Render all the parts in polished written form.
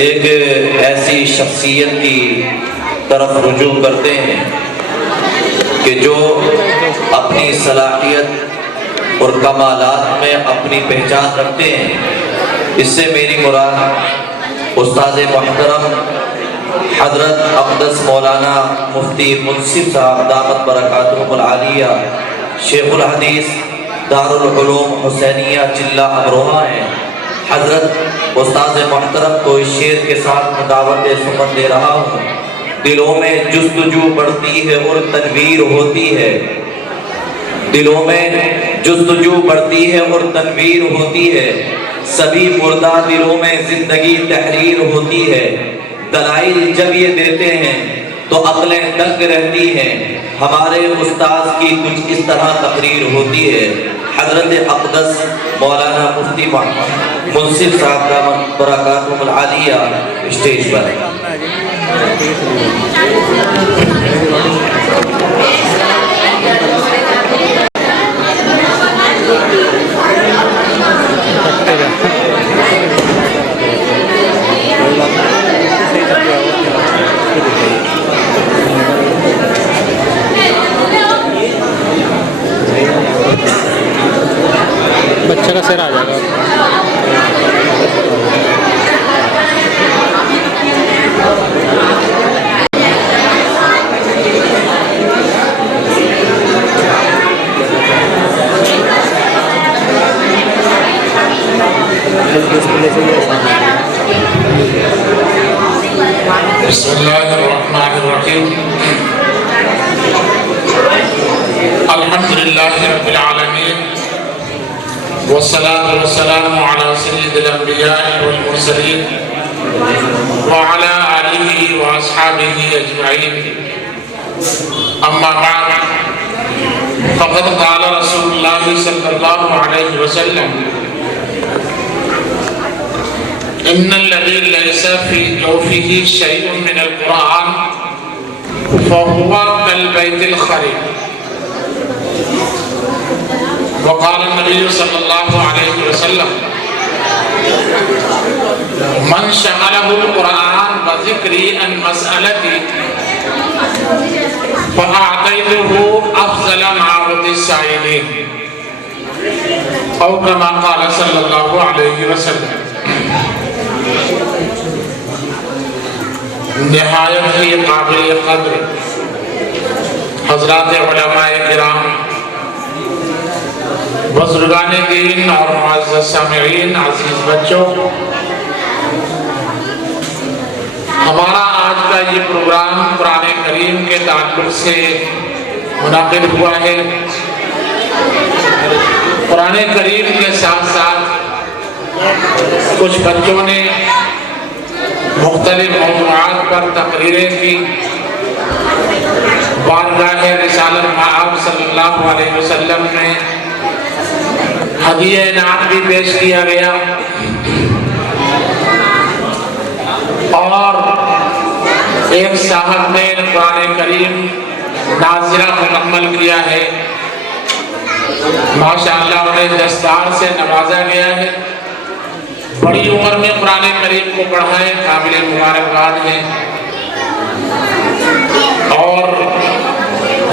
ایک ایسی شخصیت کی طرف رجوع کرتے ہیں کہ جو اپنی صلاحیت اور کمالات میں اپنی پہچان رکھتے ہیں۔ اس سے میری مراد استاد محترم حضرت اقدس مولانا مفتی منصف صاحب دامت برکاتہم العالیہ شیخ الحدیث دارالعلوم حسینیہ چلہ امروہہ ہیں۔ حضرت استاد محترم کو اس شعر کے ساتھ دعوت سخن دے رہا ہوں۔ دلوں میں جستجو بڑھتی ہے اور تنویر ہوتی ہے، دلوں میں جستجو بڑھتی ہے اور تنویر ہوتی ہے، سبھی مردہ دلوں میں زندگی تحریر ہوتی ہے۔ دلائل جب یہ دیتے ہیں تو عقلیں دنگ رہتی ہیں، ہمارے استاد کی کچھ اس طرح تقریر ہوتی ہے۔ حضرت اقدس مولانا مفتی منصف صاحب دامت برکاتہم العالیہ اسٹیج پر۔ بچے کا سر آ جائے گا۔ بسم اللہ الرحمن الرحیم الحمدللہ رب العالمین والصلاة والسلام على سید الانبیاء والمرسلین وعلى آلہ واصحابہ اجمعین، اما بعد فقد قال رسول اللہ صلی اللہ علیہ وسلم ان الذي ليس في جوفه شيء من القرآن فهو كالبيت الخريب، وقال النبي صلى الله عليه وسلم من شغله القرآن وذكري عن مسألتي فأعطيته أفضل ما أعطي السائلين، أو كما قال صلى الله عليه وسلم۔ نہایت ہی قابل قدر حضرات علماء کرام، بزرگان دین اور معزز سامعین، عزیز بچوں، ہمارا آج کا یہ پروگرام قرآن کریم کے تعلق سے منعقد ہوا ہے۔ قرآن کریم کے ساتھ ساتھ کچھ بچوں نے مختلف موضوعات پر تقریریں کی، بارگاہ رسالت مآب صلی اللہ علیہ وسلم میں ہدیہ انعام بھی پیش کیا گیا، اور ایک صاحب نے قرآن کریم ناظرہ مکمل کیا ہے۔ ماشاءاللہ انہیں دستار سے نوازا گیا ہے، بڑی عمر میں قرآن کریم کو پڑھا ہے، قابل مبارکباد ہے۔ اور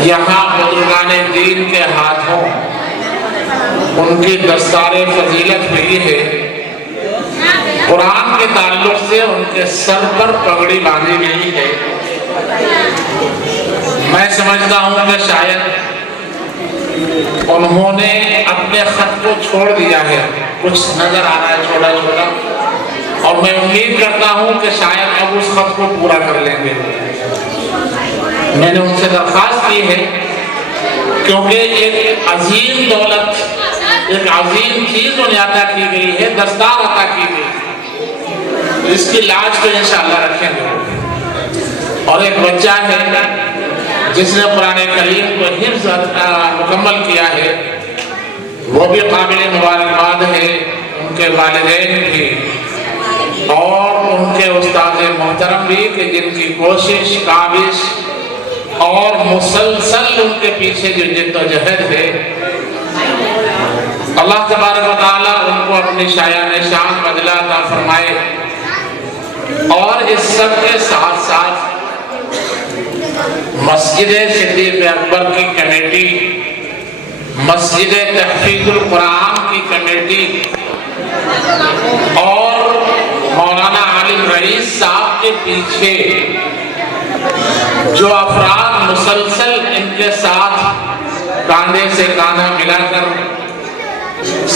یہاں بزرگان دین کے ہاتھوں ان کی دستار فضیلت ہوئی ہے، قرآن کے تعلق سے ان کے سر پر پگڑی باندھی گئی ہے۔ میں سمجھتا ہوں کہ شاید انہوں نے اپنے خط کو چھوڑ دیا ہے، کچھ نظر آ رہا ہے چھوٹا چھوٹا، اور میں امید کرتا ہوں کہ شاید اب اس خط کو پورا کر لیں گے۔ میں نے ان سے درخواست کی ہے، کیونکہ ایک عظیم دولت، ایک عظیم چیز انہیں عطا کی گئی ہے، دستار عطا کی گئی، اس کی لاج تو انشاءاللہ رکھیں گے۔ اور ایک بچہ ہے جس نے قرآن کریم کو حفظ مکمل کیا ہے، وہ بھی قابل مبارکباد ہے، ان کے والدین بھی اور ان کے استاد محترم بھی، کہ جن کی کوشش، کاوش اور مسلسل ان کے پیچھے جو جد و جہد ہے، اللہ تبارک و تعالیٰ ان کو اپنی شایان شان بدلہ عطا فرمائے۔ اور اس سب کے ساتھ ساتھ مسجد صدیق اکبر کی کمیٹی، مسجد تحفیظ القرآن کی کمیٹی اور مولانا عالم رئیس صاحب کے پیچھے جو افراد مسلسل ان کے ساتھ کاندھے سے کاندھا ملا کر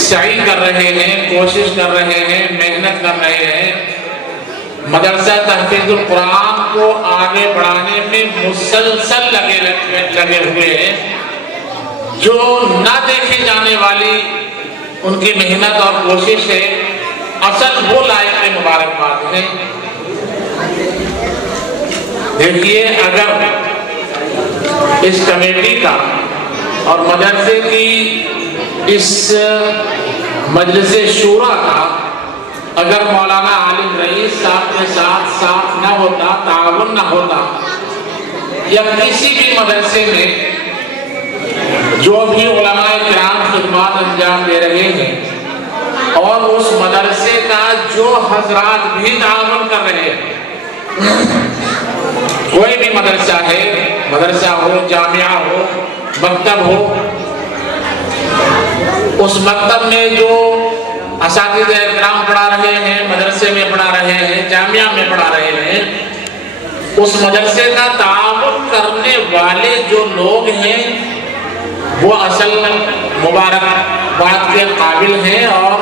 سعی کر رہے ہیں، کوشش کر رہے ہیں، محنت کر رہے ہیں، مدرسہ تحفیظ القرآن کو آگے بڑھانے میں مسلسل لگے ہوئے ہیں، جو نہ دیکھی جانے والی ان کی محنت اور کوشش ہے، اصل وہ لائق مبارکباد ہے۔ دیکھیے، اگر اس کمیٹی کا اور مدرسے کی اس مجلس شورا کا اگر مولانا عالم رئیس صاحب کے ساتھ نہ ہوتا، تعاون نہ ہوتا، یا کسی بھی مدرسے میں جو بھی علماء کرام خدمات انجام دے رہے ہیں اور اس مدرسے کا جو حضرات بھی تعاون کر رہے ہیں، کوئی بھی مدرسہ ہے، مدرسہ ہو، جامعہ ہو، مکتب ہو، اس مکتب میں جو اساتذہ کرام پڑھا رہے ہیں، مدرسے میں پڑھا رہے ہیں، جامعہ میں پڑھا رہے ہیں، اس مدرسے کا تعاون کرنے والے جو لوگ ہیں وہ اصل مبارکباد کے قابل ہیں اور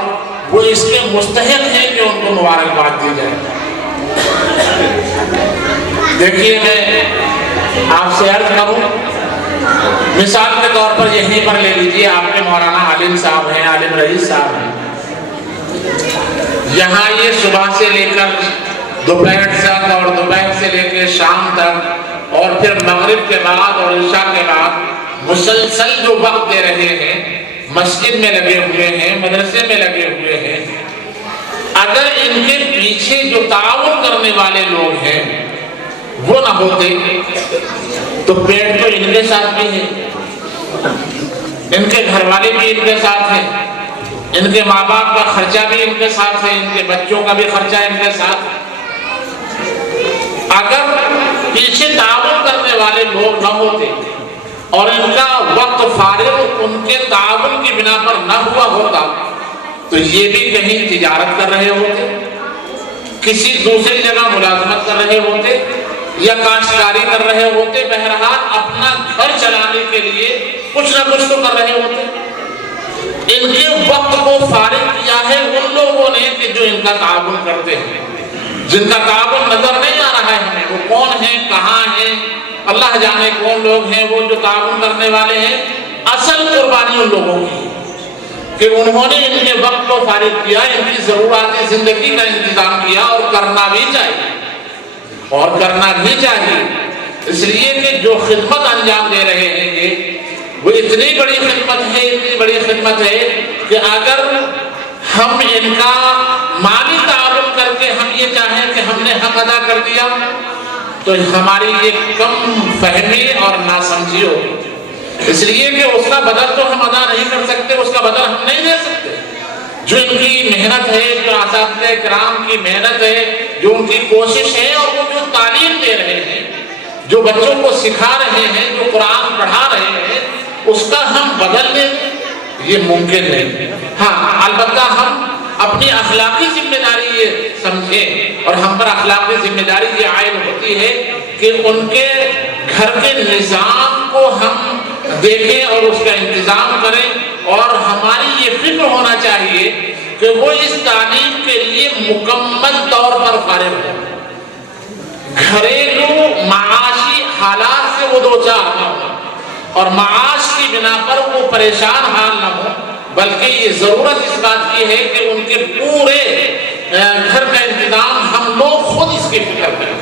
وہ اس کے مستحق ہیں کہ ان کو مبارکباد دی جائے۔ دیکھیے، میں آپ سے عرض کروں، مثال کے طور پر یہیں پر لے لیجیے، آپ کے مولانا عالم صاحب ہیں، عالم رئیس صاحب ہیں، یہاں یہ صبح سے لے کر دوپہر تک اور دوپہر سے لے کے شام تک اور پھر مغرب کے بعد اور عشاء کے بعد مسلسل جو وقت دے رہے ہیں، مسجد میں لگے ہوئے ہیں، مدرسے میں لگے ہوئے ہیں، اگر ان کے پیچھے جو تعاون کرنے والے لوگ ہیں وہ نہ ہوتے تو پیٹ تو ان کے ساتھ بھی ہے، ان کے گھر والے بھی ان کے ساتھ ہیں، ان کے ماں باپ کا خرچہ بھی ان کے ساتھ ہے، ان کے بچوں کا بھی خرچہ ان کے ساتھ۔ اگر پیچھے تعاون کرنے والے لوگ نہ ہوتے اور ان کا وقت فارغ ان کے تعاون کی بنا پر نہ ہوا ہوتا تو یہ بھی کہیں تجارت کر رہے ہوتے، کسی دوسری جگہ ملازمت کر رہے ہوتے یا کاشتکاری کر رہے ہوتے، بہرحال اپنا گھر چلانے کے لیے کچھ نہ کچھ تو کر رہے ہوتے۔ ان کے وقت کو فارغ کیا ہے ان لوگوں نے کہ جو ان کا تعاون کرتے ہیں، جن کا تعاون نظر نہیں آ رہا ہے ہمیں، وہ کون ہیں، کہاں ہیں، اللہ جانے کون لوگ ہیں وہ جو تعاون کرنے والے ہیں۔ اصل قربانی ان لوگوں کی کہ انہوں نے ان کے وقت کو فارغ کیا، ان کی ضروریات زندگی کا انتظام کیا، اور کرنا بھی چاہیے، اور کرنا بھی چاہیے، اس لیے کہ جو خدمت انجام دے رہے ہیں یہ وہ اتنی بڑی خدمت ہے، اتنی بڑی خدمت ہے کہ اگر ہم ان کا مالی تعاون کر کے ہم یہ چاہیں کہ ہم نے حق ادا کر دیا تو ہماری یہ کم فہمی اور ناسمجھی ہوگی، اس لیے کہ اس کا بدل تو ہم ادا نہیں کر سکتے، اس کا بدل ہم نہیں دے سکتے۔ جو ان کی محنت ہے، جو اساتذہ کرام کی محنت ہے، جو ان کی کوشش ہے، اور وہ جو تعلیم دے رہے ہیں، جو بچوں کو سکھا رہے ہیں، جو قرآن پڑھا رہے ہیں، اس کا ہم بدل دیں یہ ممکن نہیں۔ ہاں، البتہ ہم اپنی اخلاقی ذمہ داری یہ سمجھیں، اور ہم پر اخلاقی ذمہ داری یہ عائد ہوتی ہے کہ ان کے گھر کے نظام کو ہم دیکھیں اور اس کا انتظام کریں، اور ہماری یہ فکر ہونا چاہیے کہ وہ اس تعلیم کے لیے مکمل طور پر فارغ ہو، گھریلو معاشی حالات سے وہ دوچار نہ ہو، اور معاش کی بنا پر وہ پریشان حال نہ ہو، بلکہ یہ ضرورت اس بات کی ہے کہ ان کے پورے گھر کا انتظام ہم لوگ خود اس کی فکر کریں۔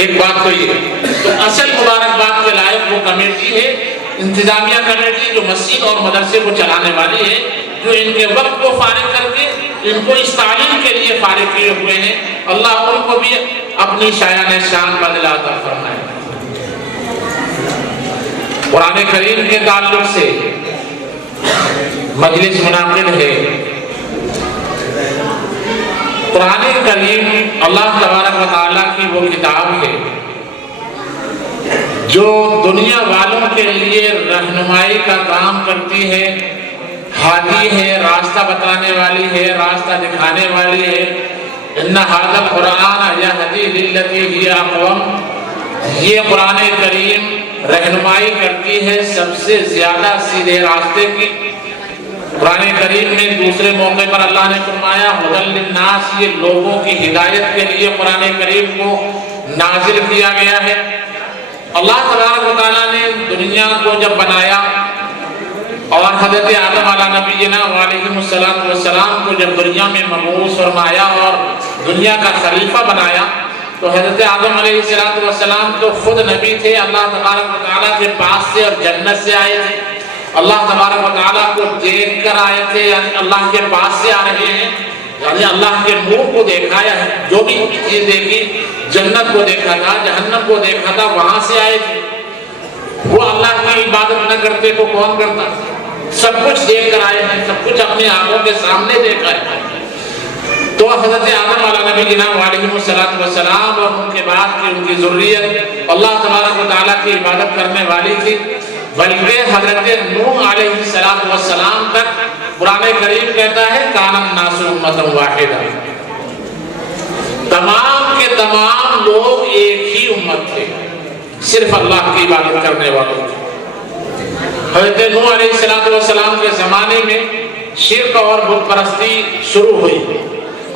ایک بات تو یہ، تو اصل مبارکباد کے لائق وہ کمیٹی ہے، انتظامیہ کمیٹی جو مسجد اور مدرسے کو چلانے والی ہے، جو ان کے وقت کو فارغ کر کے ان کو اس تعلیم کے لیے فارغ کیے ہوئے ہیں۔ اللہ ان کو بھی اپنی شایان شان بدلہ عطا فرمائے۔ قرآن کریم کے تعلق سے مجلس منعقد ہے۔ قرآن کریم اللہ اللہ تبارک و تعالیٰ کی وہ کتاب ہے جو دنیا والوں کے لیے رہنمائی کا کام کرتی ہے، ہادی ہے، راستہ بتانے والی ہے، راستہ دکھانے والی ہے۔ ان ھذا القرآن یہدی للتی ہی اقوم، یہ قرآن کریم رہنمائی کرتی ہے سب سے زیادہ سیدھے راستے کی۔ قرآن کریم میں دوسرے موقع پر اللہ نے فرمایا ھدی للناس، یہ لوگوں کی ہدایت کے لیے قرآن کریم کو نازل کیا گیا ہے۔ اللہ تبارک و تعالیٰ نے دنیا کو جب بنایا اور حضرت آدم علیہ نبینا علیہ السلام کو جب دنیا میں مبعوث فرمایا اور دنیا کا خلیفہ بنایا، تو حضرت آدم علیہ السلام تو خود نبی تھے، اللہ تبارک و تعالیٰ کے پاس سے اور جنت سے آئے تھے، اللہ تبارک و تعالیٰ کو دیکھ کر آئے تھے، یعنی اللہ کے پاس سے آ رہے ہیں، یعنی اللہ کے نور کو دیکھا ہے، جو بھی چیز دیکھی، جنت کو دیکھا تھا، جہنم کو دیکھا تھا، وہاں سے آئے تھے۔ وہ اللہ کی عبادت نہ کرتے تو کون کرتا؟ سب کچھ دیکھ کر آئے ہیں، سب کچھ اپنے آنکھوں کے سامنے دیکھا ہے۔ تو حضرت آدم علیہ نبی جناب علیہ السلام اور ان کے بعد کی ان کی ذریت اللہ تبارک و تعالیٰ کی عبادت کرنے والی تھی، بلکہ حضرت نوح علیہ السلام تک قرآن کریم کہتا ہے کان الناس امۃ واحدہ، تمام کے تمام لوگ ایک ہی امت تھے، صرف اللہ کی عبادت کرنے والے تھے۔ حضرت نوح علیہ السلام کے زمانے میں شرک اور بت پرستی شروع ہوئی۔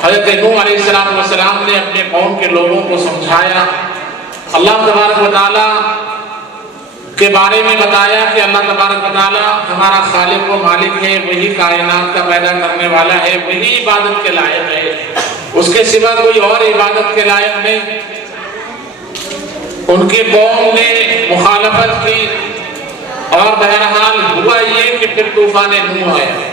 حضرت نوح علیہ السلام نے اپنے قوم کے لوگوں کو سمجھایا، اللہ تبارک و تعالیٰ کے بارے میں بتایا کہ اللہ تبارک و تعالیٰ ہمارا خالق و مالک ہے، وہی کائنات کا پیدا کرنے والا ہے، وہی عبادت کے لائق ہے، اس کے سوا کوئی اور عبادت کے لائق نہیں۔ ان کی قوم نے مخالفت کی اور بہرحال ہوا یہ کہ پھر طوفان نوح آیا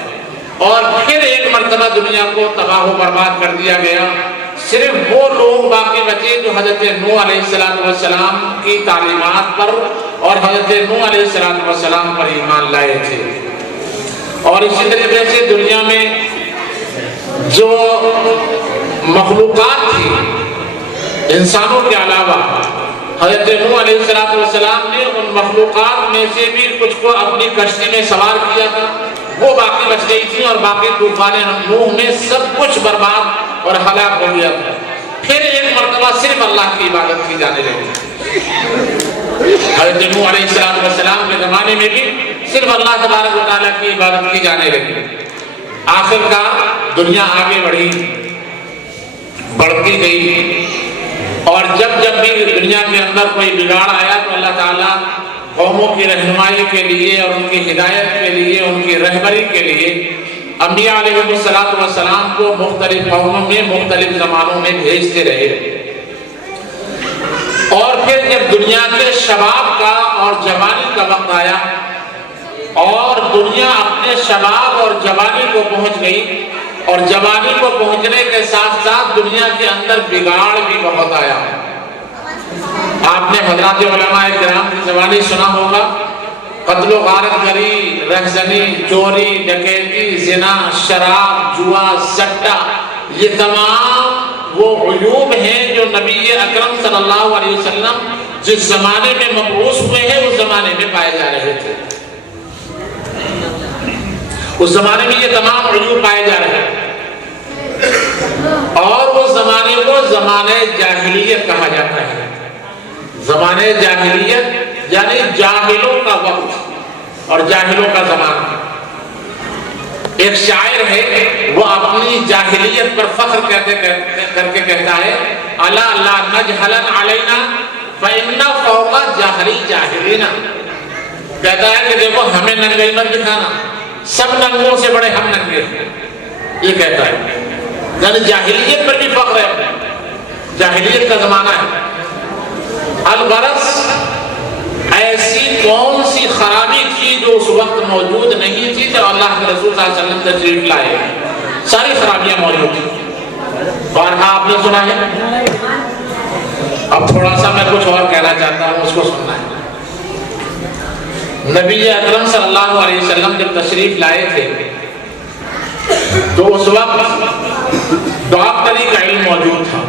اور پھر ایک مرتبہ دنیا کو تباہ و برباد کر دیا گیا۔ صرف وہ لوگ باقی بچے جو حضرت نوح علیہ السلام کی تعلیمات پر اور حضرت نوح علیہ السلام پر ایمان لائے تھے۔ اور اسی طریقے سے دنیا میں جو مخلوقات تھی انسانوں کے علاوہ، حضرت نوح علیہ السلام نے ان مخلوقات میں سے بھی کچھ کو اپنی کشتی میں سوار کیا تھا، وہ باقی بچ گئی تھی اور باقی طوفان نوح میں سب کچھ برباد اور ہلاک ہو گیا تھا۔ پھر ایک مرتبہ صرف اللہ کی عبادت کی جانے لگی۔ حضرت نوح علیہ السلام کے زمانے میں بھی صرف اللہ تبارک و تعالیٰ کی عبادت کی جانے لگی۔ آخرکار دنیا آگے بڑھی، بڑھتی گئی، اور جب بھی دنیا کے اندر کوئی بگاڑ آیا تو اللہ تعالیٰ قوموں کی رہنمائی کے لیے اور ان کی ہدایت کے لیے، ان کی رہبری کے لیے انبیاء علیہ السلام کو مختلف قوموں میں مختلف زمانوں میں بھیجتے رہے۔ اور پھر جب دنیا کے شباب کا اور جوانی کا وقت آیا اور دنیا اپنے شباب اور جوانی کو پہنچ گئی، اور جوانی کو پہنچنے کے ساتھ ساتھ دنیا کے اندر بگاڑ بھی بہت آیا۔ آپ نے حضرات علماء کرام کی زبانی سنا ہوگا، قتل و غارت گری، رہزنی، چوری، ڈکیتی، زنا، شراب، جوا، سٹہ، یہ تمام وہ عیوب ہیں جو نبی اکرم صلی اللہ علیہ وسلم جس زمانے میں مبعوث ہوئے ہیں اس زمانے میں پائے جا رہے تھے۔ اس زمانے میں یہ تمام عیوب پائے جا رہے ہیں، اور وہ زمانے کو زمانے جاہلیت کہا جاتا ہے۔ زمانے جاہلیت یعنی جاہلوں کا وقت اور جاہلوں کا زمانہ۔ ایک شاعر ہے، وہ اپنی جاہلیت پر فخر کر کے کہتا ہے الا لا نجہلن علینا فإن فوق جاہلی جاہلینا، کہتا ہے کہ دیکھو ہمیں ننگئی مت دکھانا، سب ننگوں سے بڑے ہم ننگے ہیں، یہ کہتا ہے۔ یعنی جاہلیت پر بھی فخر ہے، جاہلیت کا زمانہ ہے۔ الغرض ایسی کون سی خرابی تھی جو اس وقت موجود نہیں تھی جب اللہ کے رسول صلی اللہ علیہ وسلم تشریف لائے؟ ساری خرابیاں موجود تھیں، بارہا آپ نے سنا ہے۔ اب تھوڑا سا میں کچھ اور کہنا چاہتا ہوں، اس کو سننا ہے۔ نبی اکرم صلی اللہ علیہ وسلم جب تشریف لائے تھے تو اس وقت ڈاکٹری کا علم موجود تھا،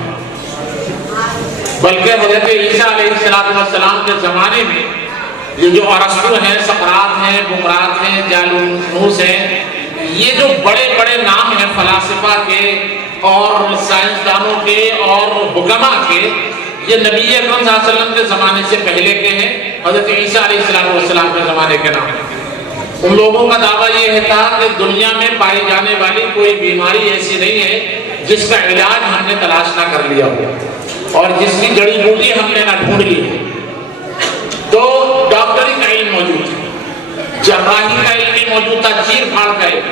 بلکہ حضرت عیسیٰ علیہ السلام کے زمانے میں یہ جو ارسطو ہیں، سقراط ہیں، بقراط ہیں، جالینوس ہیں، یہ جو بڑے بڑے نام ہیں فلاسفہ کے اور سائنسدانوں کے اور حکما کے، یہ نبی اکرم صلی اللہ علیہ وسلم کے زمانے سے پہلے کے ہیں، حضرت عیسیٰ علیہ السلام کے زمانے کے نام ہیں۔ ان لوگوں کا دعویٰ یہ تھا کہ دنیا میں پائی جانے والی کوئی بیماری ایسی نہیں ہے جس کا علاج ہم نے تلاش نہ کر لیا ہو اور جس کی جڑی بوٹی ہم نے نہ ڈھونڈ لی ہے۔ تو ڈاکٹری کا علم موجود تھا، جراحی کا علم بھی موجود تھا، چیر پھاڑ کا علم۔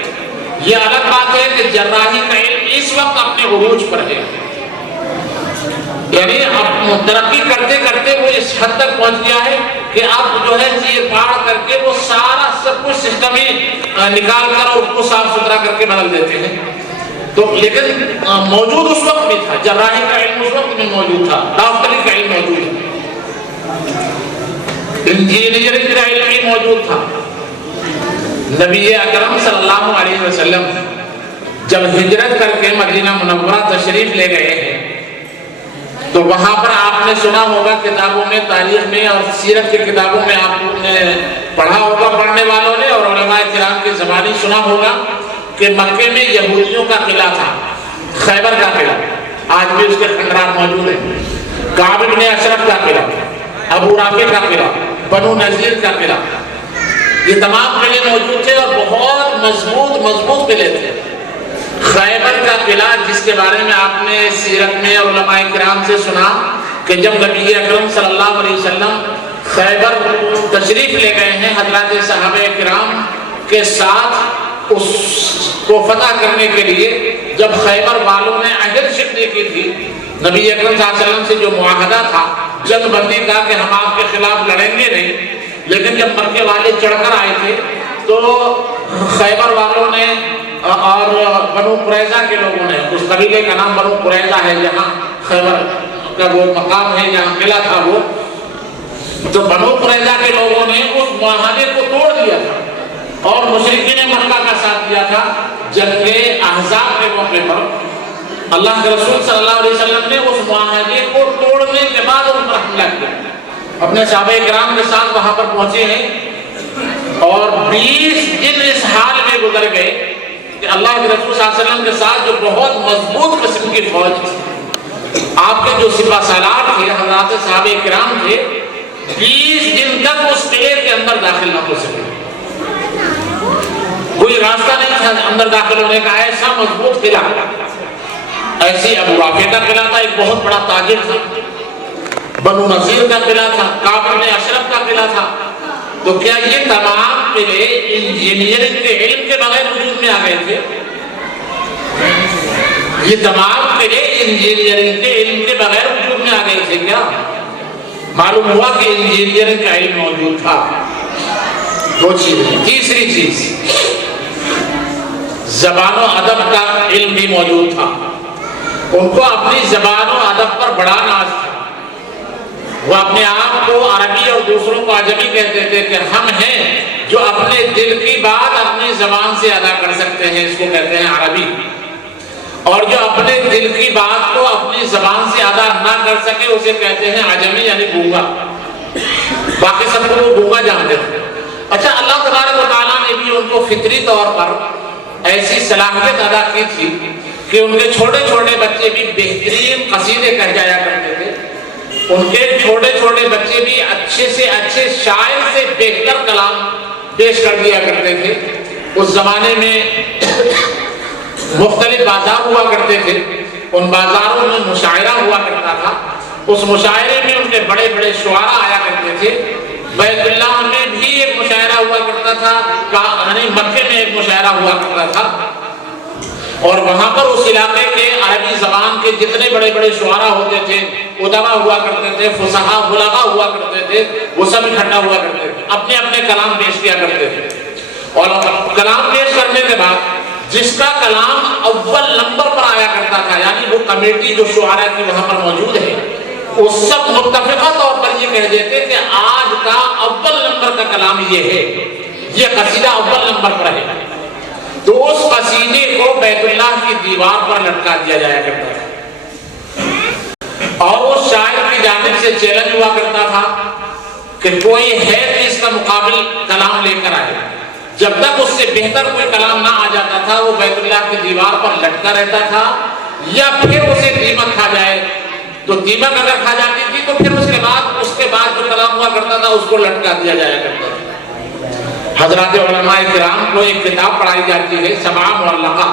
یہ الگ بات ہے کہ جراحی کا علم اس وقت اپنے عروج پر ہے، یعنی اب ترقی کرتے کرتے وہ اس حد تک پہنچ گیا ہے کہ اب جو ہے چیر پھاڑ کر کے وہ سارا سب کچھ سسٹم ہی نکال کر اور اس کو صاف ستھرا کر کے بدل دیتے ہیں۔ تو لیکن موجود اس وقت بھی تھا، جراحی کا علم اس وقت بھی موجود تھا، ڈاکٹری کا علم موجود تھا، انجینئرنگ کا علم بھی موجود تھا۔ نبی اکرم صلی اللہ علیہ وسلم جب ہجرت کر کے مدینہ منورہ تشریف لے گئے ہیں تو وہاں پر آپ نے سنا ہوگا کتابوں میں، تاریخ میں اور سیرت کی کتابوں میں آپ نے پڑھا ہوگا، پڑھنے والوں نے اور علماء کرام کے زمانے سنا ہوگا کہ مکے میں یہودیوں کا قلعہ تھا، خیبر کا قلعہ، آج بھی اس کے کھنڈرات موجود ہیں، کعب بن اشرف کا قلعہ، ابو رافع کا قلعہ، بنو نذیر کا قلعہ، یہ تمام قلعے موجود تھے اور بہت مضبوط قلعے تھے۔ خیبر کا قلعہ جس کے بارے میں آپ نے سیرت میں اور علماء کرام سے سنا کہ جب نبی اکرم صلی اللہ علیہ وسلم خیبر تشریف لے گئے ہیں حضرات صحابہ کرام کے ساتھ اس کو فتح کرنے کے لیے، جب خیبر والوں نے عہد شکنی کی تھی نبی اکرم صلی اللہ علیہ وسلم سے، جو معاہدہ تھا جنگ بندی کا کہ ہم آپ کے خلاف لڑیں گے نہیں، لیکن جب مکے والے چڑھ کر آئے تھے تو خیبر والوں نے اور بنو قریظہ کے لوگوں نے، اس قبیلے کا نام بنو قریظہ ہے جہاں خیبر کا وہ مقام ہے جہاں قلعہ تھا وہ، تو بنو قریظہ کے لوگوں نے اس معاہدے کو توڑ دیا تھا اور مشرکین مکہ کا ساتھ دیا تھا۔ جنگ احزاب کے موقع پر اللہ کے رسول صلی اللہ علیہ وسلم نے اس معاہدے کو توڑنے کے بعد ان پر حملہ کیا، اپنے صحابہ کرام کے ساتھ وہاں پر پہنچے ہیں اور 20 دن اس حال میں گزر گئے کہ اللہ کے رسول صلی اللہ علیہ وسلم کے ساتھ جو بہت مضبوط قسم کی فوج تھی، آپ کے جو سپہ سالار تھے، حضرات صحابہ کرام تھے، 20 دن تک اس قلعے کے اندر داخل نہ ہو سکے، کوئی راستہ نہیں تھا اندر داخل ہونے کا، ایسا مضبوط قلعہ۔ ایسی ابو رافع کا قلعہ تھا، ایک بہت بڑا تاجر تھا، بنو نذیر کا قلعہ تھا، کعب بن اشرف کا قلعہ تھا۔ تو کیا یہ تمام قلعے انجینئرنگ کے علم کے بغیر وجود میں آ گئے تھے؟ یہ تمام قلعے انجینئرنگ کے علم کے بغیر وجود میں آ گئے تھے کیا؟ معلوم ہوا کہ انجینئرنگ کا علم موجود تھا۔ دو چیزیں۔ تیسری چیز، زبان و ادب کا علم بھی موجود تھا، ان کو اپنی زبان و ادب پر بڑا ناز تھا، وہ اپنے آپ کو عربی اور دوسروں کو عجمی کہتے تھے کہ ہم ہیں جو اپنے دل کی بات اپنی زبان سے ادا کر سکتے ہیں، اس کو کہتے ہیں عربی، اور جو اپنے دل کی بات کو اپنی زبان سے ادا نہ کر سکے اسے کہتے ہیں عجمی یعنی گونگا۔ باقی سب کو وہ گونگا جانتے تھے۔ اچھا، اللہ تبارک و تعالیٰ نے بھی ان کو فطری طور پر ایسی صلاحیت ادا کی تھی کہ ان کے چھوٹے چھوٹے بچے بھی بہترین قصیدے کہہ جایا کرتے تھے، ان کے چھوٹے چھوٹے بچے بھی اچھے سے اچھے شاعر سے بہتر کلام پیش کر دیا کرتے تھے۔ اس زمانے میں مختلف بازار ہوا کرتے تھے، ان بازاروں میں مشاعرہ ہوا کرتا تھا، اس مشاعرے میں ان کے بڑے بڑے شعراء آیا کرتے تھے۔ بیت اللہ میں بھی ایک مشاعرہ ہوا کرتا تھا، یعنی مکے میں ایک مشاعرہ ہوا کرتا تھا، اور وہاں پر اس علاقے کے عربی زبان کے جتنے بڑے بڑے شعراء ہوتے تھے، ادبا ہوا کرتے تھے، فصحاء بلغاء ہوا کرتے تھے، وہ سب اکٹھا ہوا کرتے تھے، اپنے اپنے کلام پیش کیا کرتے تھے، اور کلام پیش کرنے کے بعد جس کا کلام اول نمبر پر آیا کرتا تھا، یعنی وہ کمیٹی جو شعراء کی وہاں پر موجود ہے، وہ سب متفقہ طور پر یہ کہہ دیتے کہ آج کا اول نمبر کا کلام یہ ہے، یہ قصیدہ اول نمبر پر ہے۔ تو اس قصیدے کو بیت اللہ کی دیوار پر لٹکا دیا جایا کرتا ہے، اور اس شاعر کی جانب سے چیلنج ہوا کرتا تھا کہ کوئی ہے کہ اس کا مقابل کلام لے کر آئے. جب تک اس سے بہتر کوئی کلام نہ آ جاتا تھا وہ بیت اللہ کی دیوار پر لٹکا رہتا تھا، یا پھر اسے دیمک کھا جائے. تو دیمک اگر کھا جاتی تھی تو پھر اس کے بعد جو کلام ہوا کرتا تھا اس کو لٹکا دیا جایا کرتا تھا. حضرات علماء کرام کو ایک کتاب پڑھائی جاتی ہے سبع معلقہ.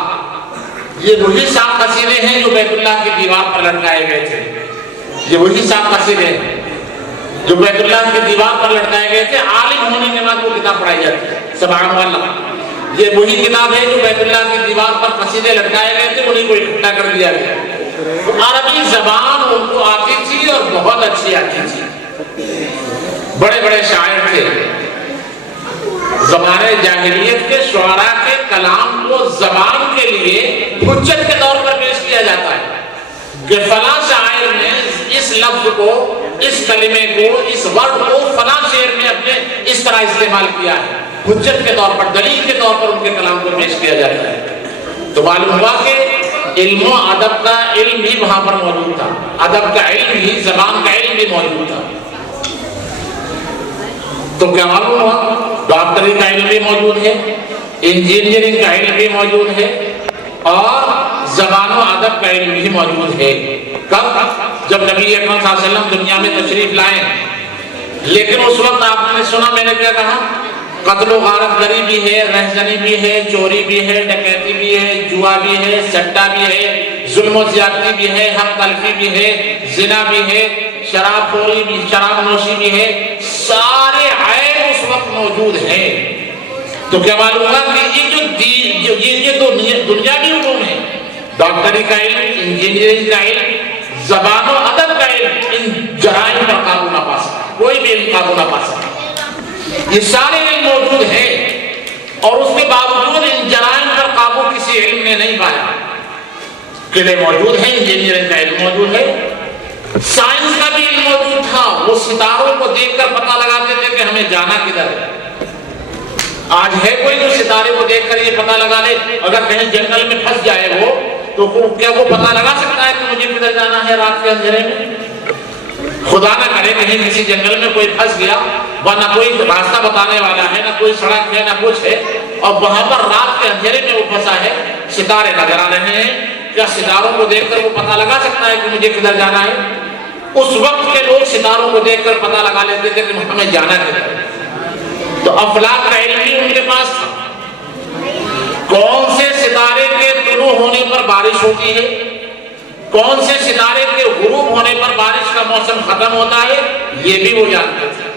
یہ وہی 7 قصیدے ہیں جو بیت اللہ کی دیوار پر لٹکائے گئے تھے. یہ وہی 7 قصیدے ہیں جو بیت اللہ کی دیوار پر لٹکائے گئے تھے. عالم ہونے کے بعد وہ کتاب پڑھائی جاتی ہے سبع معلقہ. یہ وہی کتاب ہے جو بیت اللہ کی دیوار پر قصیدے لٹکائے گئے تھے، انہیں کو اکٹھا کر دیا گیا. عربی زبان ان کو آتی تھی اور بہت اچھی آتی تھی. بڑے بڑے شاعر تھے. زمانے جاہلیت کے شعراء کے کلام کو زبان کے لیے حجت کے طور پر پیش کیا جاتا ہے کہ فلاں شاعر نے اس لفظ کو، اس کلمے کو، اس ورڈ کو فلاں شعر میں اپنے اس طرح استعمال کیا ہے. حجت کے طور پر، دلیل کے طور پر ان کے کلام کو پیش کیا جاتا ہے. تو معلوم ہوا کہ علم و ادب کا علم بھی وہاں پر موجود تھا. ادب کا علم بھی، زبان کا علم بھی موجود تھا. تو کیا معلوم ہوا؟ ڈاکٹری کا علم بھی موجود ہے، انجینئرنگ کا علم بھی موجود ہے، اور زبان و ادب کا علم بھی موجود ہے. کب؟ جب نبی اکرم صلی اللہ علیہ وسلم دنیا میں تشریف لائے. لیکن اس وقت آپ نے سنا میں نے کیا کہا؟ قتل و غارت گری بھی ہے، رہزنی بھی ہے، چوری بھی ہے، ڈکیتی بھی ہے، جوا بھی ہے، سٹا بھی ہے، ظلم و زیادتی بھی ہے، حق تلفی بھی ہے، زنا بھی ہے، شراب خوری بھی، شراب نوشی بھی ہے. سارے عیب اس وقت موجود ہیں. تو کیا معلوم ہوا کہ یہ تو دنیاوی علوم ہے. ڈاکٹری کا علم، انجینئرنگ کا علم، زبان و ادب کا علم، ان جرائم پر قابو نہ پا سکتا. کوئی بھی علم قابو نہ پا سکتا. یہ سارے علم موجود ہیں اور اس کے باوجود ان جرائم پر قابو کسی علم نے نہیں پایا. قلعے موجود ہیں، انجینئرنگ کا علم موجود ہے، سائنس کا بھی علم موجود تھا. وہ ستاروں کو دیکھ کر پتہ لگاتے تھے کہ ہمیں جانا کدھر ہے. آج ہے کوئی جو ستارے کو دیکھ کر یہ پتہ لگا لے اگر کہیں جنگل میں پھنس جائے وہ تو کیا وہ پتہ لگا سکتا ہے کہ مجھے کدھر جانا ہے رات کے اندھیرے میں؟ خدا نہ کرے کہیں کسی جنگل میں کوئی پھنس گیا، وہاں نہ کوئی راستہ بتانے والا ہے، نہ کوئی سڑک ہے، نہ کچھ ہے، اور وہاں پر رات کے اندھیرے میں وہ پھنسا ہے. ستارے نظر آ رہے ہیں، کیا ستاروں کو دیکھ کر وہ پتہ لگا سکتا ہے کہ مجھے کدھر جانا ہے؟ اس وقت کے لوگ ستاروں کو دیکھ کر پتہ لگا لیتے تھے کہ ہمیں جانا کدھر ہے. تو افلاک کا علم بھی ان کے پاس تھا. کون سے ستارے کے طلوع ہونے پر بارش ہوتی ہے، کون سے ستارے کے غروب ہونے پر بارش کا موسم ختم ہوتا ہے، یہ بھی وہ جانتے تھے.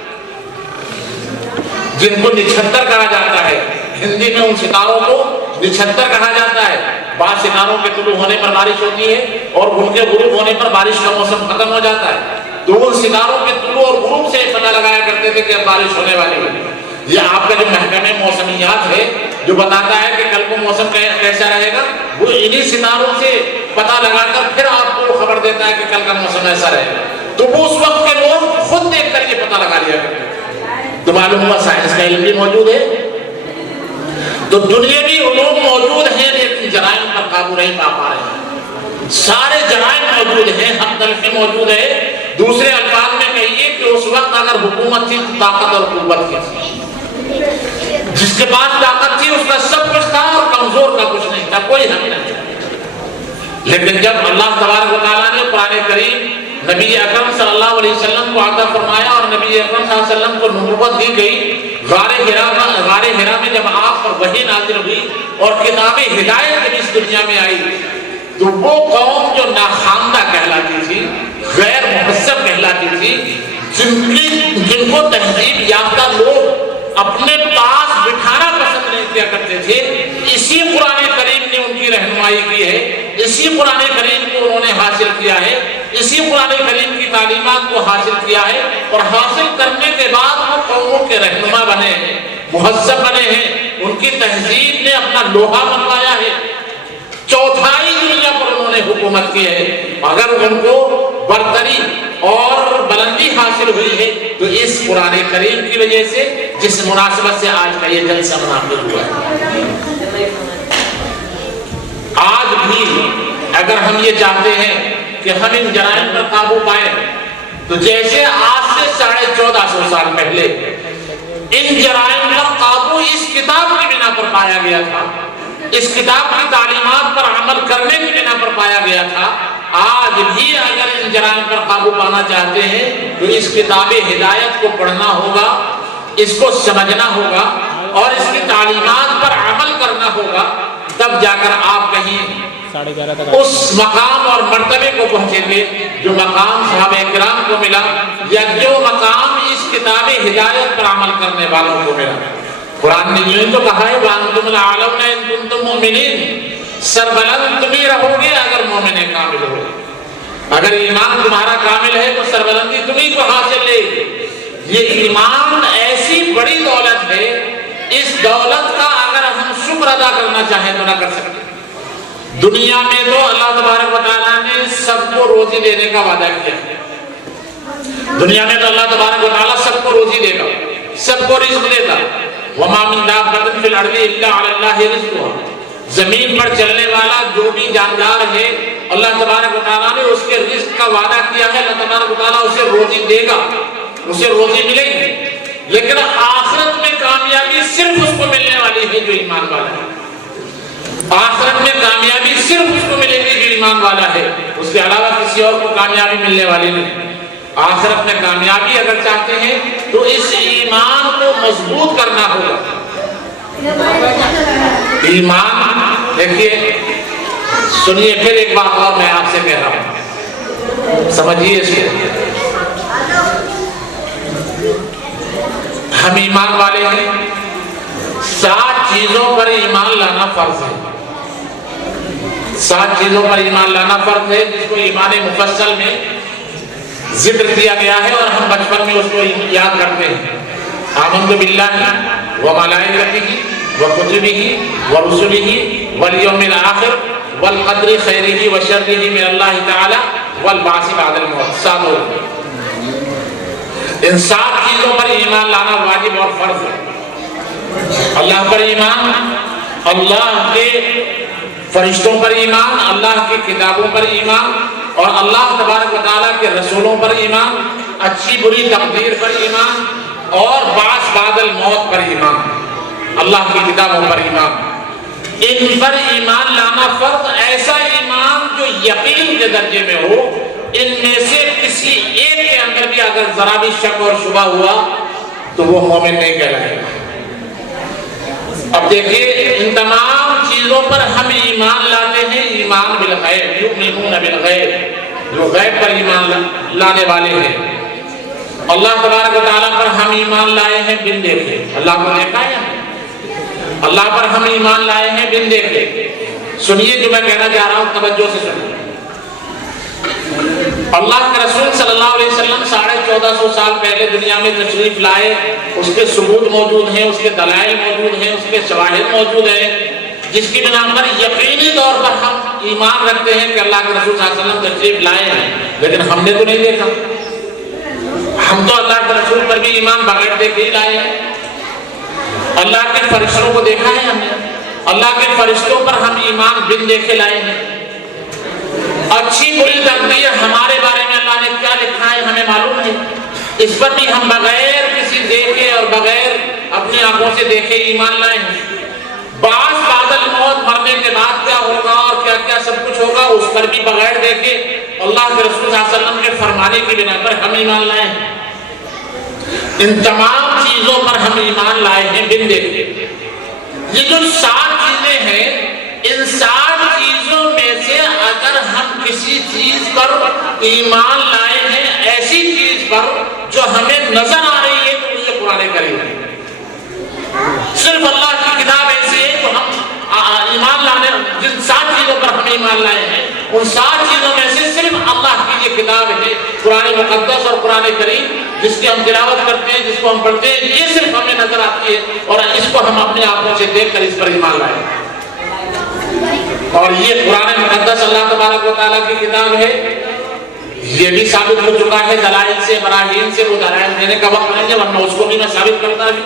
جن کو نچھتر کہا جاتا ہے، ہندی میں ان ستاروں کو نچھتر کہا جاتا ہے. بعض ستاروں کے طلوع ہونے پر بارش ہوتی ہے اور ان کے غروب ہونے پر بارش کا موسم ختم ہو جاتا ہے. تو ان ستاروں کے طلوع اور غروب سے پتہ لگایا کرتے تھے کہ اب بارش ہونے والی ہے. یہ آپ کا جو محکمہ موسمیات ہے جو بتاتا ہے کہ کل کو موسم کیسا رہے گا، وہ انہی ستاروں سے پتہ لگا کر پھر آپ کو خبر دیتا ہے کہ کل کا موسم ایسا رہے گا. تو وہ اس وقت کے لوگ خود دیکھ کر یہ پتہ لگا لیا کرتے تھے. تو معلوم ہوا سائنس کا علم بھی موجود ہے. تو دنیاوی علوم موجود ہیں لیکن جرائم پر قابو نہیں پا رہے ہیں. سارے جرائم موجود ہیں، حق تلفی موجود ہے. دوسرے الفاظ میں کہیے کہ اس وقت اگر حکومت تھی تو طاقت اور قوت کی تھی. جس کے پاس طاقت تھی اس کا سب کچھ تھا اور کمزور کا کچھ نہیں تھا، کوئی حق نہیں تھا. لیکن جب اللہ تبارک و تعالیٰ نے قرآن کریم نبی اکرم صلی اللہ علیہ وسلم کو عطا فرمایا اور نبی اکرم صلی اللہ علیہ وسلم کو نبوت دی گئی، غار حرا میں جب آپ پر وحی نازل ہوئی اور کتاب ہدایت اس دنیا میں آئی، تو وہ قوم جو ناخواندہ کہلاتی تھی، غیر مہذب کہلاتی تھی، جن کو تہذیب یافتہ لوگ اپنے پاس بٹھانا پسند نہیں کیا کرتے تھے، اسی قرآن کریم نے ان کی رہنمائی کی ہے، اسی قرآن کریم کو انہوں نے حاصل کیا ہے، اسی قرآن کریم کی تعلیمات کو حاصل کیا ہے، اور حاصل کرنے کے بعد وہ قوموں کے رہنما بنے ہیں، مہذب بنے ہیں. ان کی تہذیب نے اپنا لوہا منوایا ہے. چوتھائی دنیا پر انہوں نے حکومت کی ہے. اگر ان کو برتری اور بلندی حاصل ہوئی ہے تو اس قرآن کریم کی وجہ سے، جس مناسبت سے آج کا یہ جلسہ منعقد ہوا ہے. آج بھی اگر ہم یہ چاہتے ہیں کہ ہم ان جرائم پر قابو پائیں تو جیسے آج سے 1450 سال پہلے ان جرائم کا قابو اس کتاب کی بنا پر پایا گیا تھا، اس کتاب کی تعلیمات پر عمل کرنے کی بنا پر پایا گیا تھا، آج بھی اگر ان جرائم پر قابو پانا چاہتے ہیں تو اس کتاب ہدایت کو پڑھنا ہوگا، اس کو سمجھنا ہوگا اور اس کی تعلیمات پر عمل کرنا ہوگا، تب جا کر آپ کہیں اس مقام اور مرتبے کو پہنچیں گے جو مقام صحابہ کرام کو ملا، یا جو مقام اس کتاب ہدایت پر عمل کرنے والوں کو ملا۔ قرآن نے یوں تو کہا ہے وَأَنْتُمُ الْأَعْلَوْنَ إِن كُنتُم مُؤْمِنِينَ، سربلند تم ہی رہو گے اگر مومن کامل ہو، اگر ایمان تمہارا کامل ہے تو سربلندی تمہیں کو حاصل لے گی۔ یہ ایمان ایسی بڑی دولت ہے، اس دولت کا اگر ہم شکر ادا کرنا چاہیں تو نہ کر سکتے۔ دنیا میں تو اللہ تبارک و تعالیٰ نے سب کو روزی دینے کا وعدہ کیا، دنیا میں تو اللہ تبارک و تعالیٰ سب کو روزی دے گا، سب کو رزق دیتا۔ وَمَا مِن دَابَّةٍ فِي الْأَرْضِ إِلَّا عَلَى اللَّهِ رِزْقُهَا، زمین پر چلنے والا جو بھی جاندار ہے اللہ تبارک و تعالیٰ نے اس کے رزق کا وعدہ کیا ہے، اللہ تبارک و تعالیٰ اسے روزی دے گا، اسے روزی ملے گی، لیکن آخرت میں کامیابی صرف اس کو ملنے والی ہے جو ایمان والا ہے۔ آخرت میں کامیابی صرف اس کو ملے گی جو ایمان والا ہے، اس کے علاوہ کسی اور کو کامیابی ملنے والی نہیں۔ آخرت میں کامیابی اگر چاہتے ہیں تو اس ایمان کو مضبوط کرنا ہوگا۔ ایمان دیکھیے، سنیے پھر ایک بات اور میں آپ سے کہہ رہا ہوں، سمجھیے اس کو۔ ہم ایمان والے ہیں، 7 چیزوں پر ایمان لانا فرض ہے، 7 چیزوں پر ایمان لانا فرض ہے جس کو ایمان مفصل میں ذکر کیا گیا ہے اور ہم بچپن میں اس کو یاد کرتے ہیں۔ آمنت باللہ وملائکتہ وکتبہ ورسلہ والیوم الآخر والقدر خیرہ وشرہ من اللہ تعالی والبعث بعد الموت۔ 7 ان 7 چیزوں پر ایمان لانا واجب اور فرض ہے۔ اللہ پر ایمان، اللہ کے فرشتوں پر ایمان، اللہ کی کتابوں پر ایمان اور اللہ تبارک و تعالیٰ کے رسولوں پر ایمان، اچھی بری تقدیر پر ایمان اور بعث بعد الموت پر ایمان، اللہ کی کتابوں پر ایمان۔ ان پر ایمان لانا فرض، ایسا ایمان جو یقین کے درجے میں ہو، ان میں سے کسی ایک کے اندر بھی اگر ذرا بھی شک اور شبہ ہوا تو وہ مومن نہیں کہلائے گا۔ اب دیکھیے، ان تمام چیزوں پر ہم ایمان لاتے ہیں، ایمان بالغیب، یؤمنون بالغیب، جو غیب پر ایمان لانے والے ہیں۔ اللہ تبارک و تعالیٰ پر ہم ایمان لائے ہیں بن دیکھے، اللہ کو دیکھا ہے، اللہ پر ہم ایمان لائے ہیں بن دیکھے۔ سنیے جو میں کہنا چاہ رہا ہوں، توجہ سے سنیے۔ اللہ کے رسول صلی اللہ علیہ وسلم 1450 سال پہلے دنیا میں تشریف لائے، اس کے ثبوت موجود ہیں، اس کے دلائل موجود ہیں، اس کے شواہد موجود ہیں، جس کی بنا پر یقینی طور پر ہم ایمان رکھتے ہیں کہ اللہ کے رسول صلی اللہ علیہ وسلم تشریف لائے ہیں، لیکن ہم نے تو نہیں دیکھا۔ ہم تو اللہ کے رسول پر بھی ایمان بغیر دیکھے ہی لائے ہیں۔ اللہ کے فرشتوں کو دیکھا ہے ہم نے، اللہ کے فرشتوں پر ہم ایمان بن دیکھے لائے ہیں۔ اچھی بری تقدیر ہمارے بارے میں اللہ نے کیا لکھا ہے ہمیں معلوم ہے، اس پر بھی ہم بغیر کسی دیکھے اور بغیر اپنی آنکھوں سے دیکھے ایمان لائے ہیں۔ بعض بعد الموت، مرنے کے بعد کیا ہوگا اور کیا کیا سب کچھ ہوگا، اس پر بھی بغیر دیکھے اللہ کے رسول صلی اللہ علیہ وسلم کے فرمانے کی بنا پر ہم ایمان لائے ہیں۔ ان تمام چیزوں پر ہم ایمان لائے ہیں بن دیکھے۔ یہ جو 7 چیزیں ہیں، ان 7 چیزوں میں سے اگر ہم کسی چیز پر ایمان لائے ہیں، ایسی چیز پر جو ہمیں نظر آ رہی ہے، تو یہ قرآن کریم ہے۔ صرف اللہ کی کتاب ایسی ہے جو ہم ایمان لانے، جن 7 چیزوں پر ہم ایمان لائے ہیں، ان 7 چیزوں میں سے صرف اللہ کی یہ کتاب ہے، قرآن مقدس اور قرآن کریم، جس کی ہم تلاوت کرتے ہیں، جس کو ہم پڑھتے ہیں، یہ صرف ہمیں نظر آتی ہے اور اس کو ہم اپنے آنکھوں سے دیکھ کر اس پر ایمان لائے ہیں۔ اور یہ قرآن مقدس اللہ تبارک و تعالیٰ کی کتاب ہے، یہ بھی ثابت ہو چکا ہے دلائل سے، براہین سے۔ وہ دلائل دینے کا وقت نہیں ہے، ورنہ اس کو بھی میں ثابت کرتا بھی۔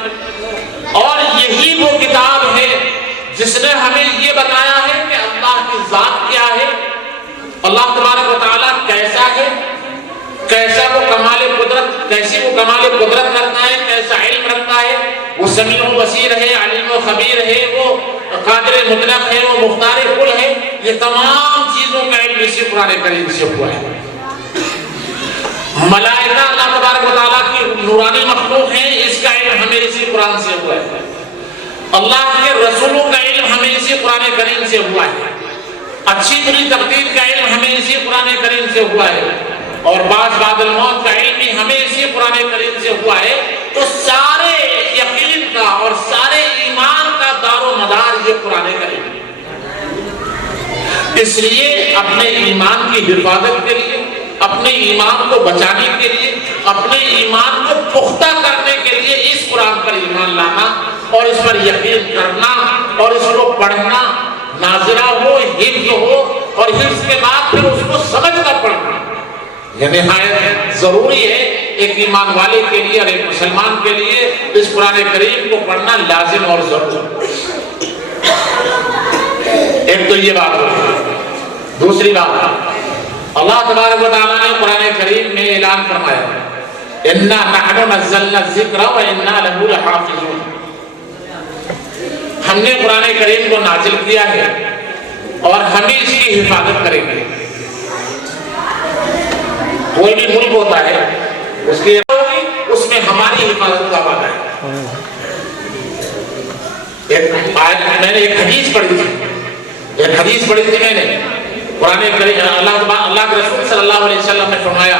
اور یہی وہ کتاب ہے جس نے ہمیں یہ بتایا ہے کہ اللہ کی ذات کیا ہے، اللہ تبارک و تعالیٰ کیسا ہے، کیسا وہ کیسی وہ کمال قدرت رکھتا ہے، کیسا علم رکھتا ہے، وہ سمیع و بصیر ہے، علیم و خبیر ہے، وہ قادر مطلق ہے، وہ مختار کل ہے. یہ تمام چیزوں کا علم اسی قرآن کریم سے ہوا ہے. ملائکہ اللہ تبارک و تعالیٰ کی نورانی مخلوق ہیں، اس کا علم ہمیں اسی قرآن سے ہوا ہے. اللہ کے رسولوں کا علم ہمیں اسی قرآن کریم سے ہوا ہے. اچھی بری تقدیر کا علم ہمیں اسی قرآن کریم سے ہوا ہے. اور بعض الموت کا علم بھی ہمیں اسی قرآن کریم سے ہوا ہے. تو سارے یقین کا اور سارے ایمان کا دار و مدار یہ قرآن کریم ہے. اس لیے اپنے ایمان کی حفاظت کے لیے، اپنے ایمان کو بچانے کے لیے، اپنے ایمان کو پختہ کرنے کے لیے اس قرآن پر ایمان لانا اور اس پر یقین کرنا اور اس کو پڑھنا، ناظرہ ہو، حفظ ہو، اور حفظ کے بعد پھر اس کو سمجھ کر پڑھنا یہ نہایت ضروری ہے. ایک ایمان والے کے لیے اور ایک مسلمان کے لیے اس قرآن کریم کو پڑھنا لازم اور ضروری. ایک تو یہ بات ہوتی ہے. دوسری بات، اللہ تبارک و تعالیٰ نے قرآن کریم میں اعلان فرمایا اِنَّا نَحْنُ نَزَّلْنَا الذِّكْرَ وَإِنَّا لَهُ لَحَافِظُونَ. ہم نے قرآن کریم کو نازل کیا ہے اور ہمیں اس کی حفاظت کریں گے. کوئی بھی ملک ہوتا ہے اس کی اس میں ہماری حفاظت کا وعدہ ہے. میں نے ایک حدیث پڑھی تھی میں نے قرآن کریم اللہ کے رسول صلی اللہ علیہ وسلم نے فرمایا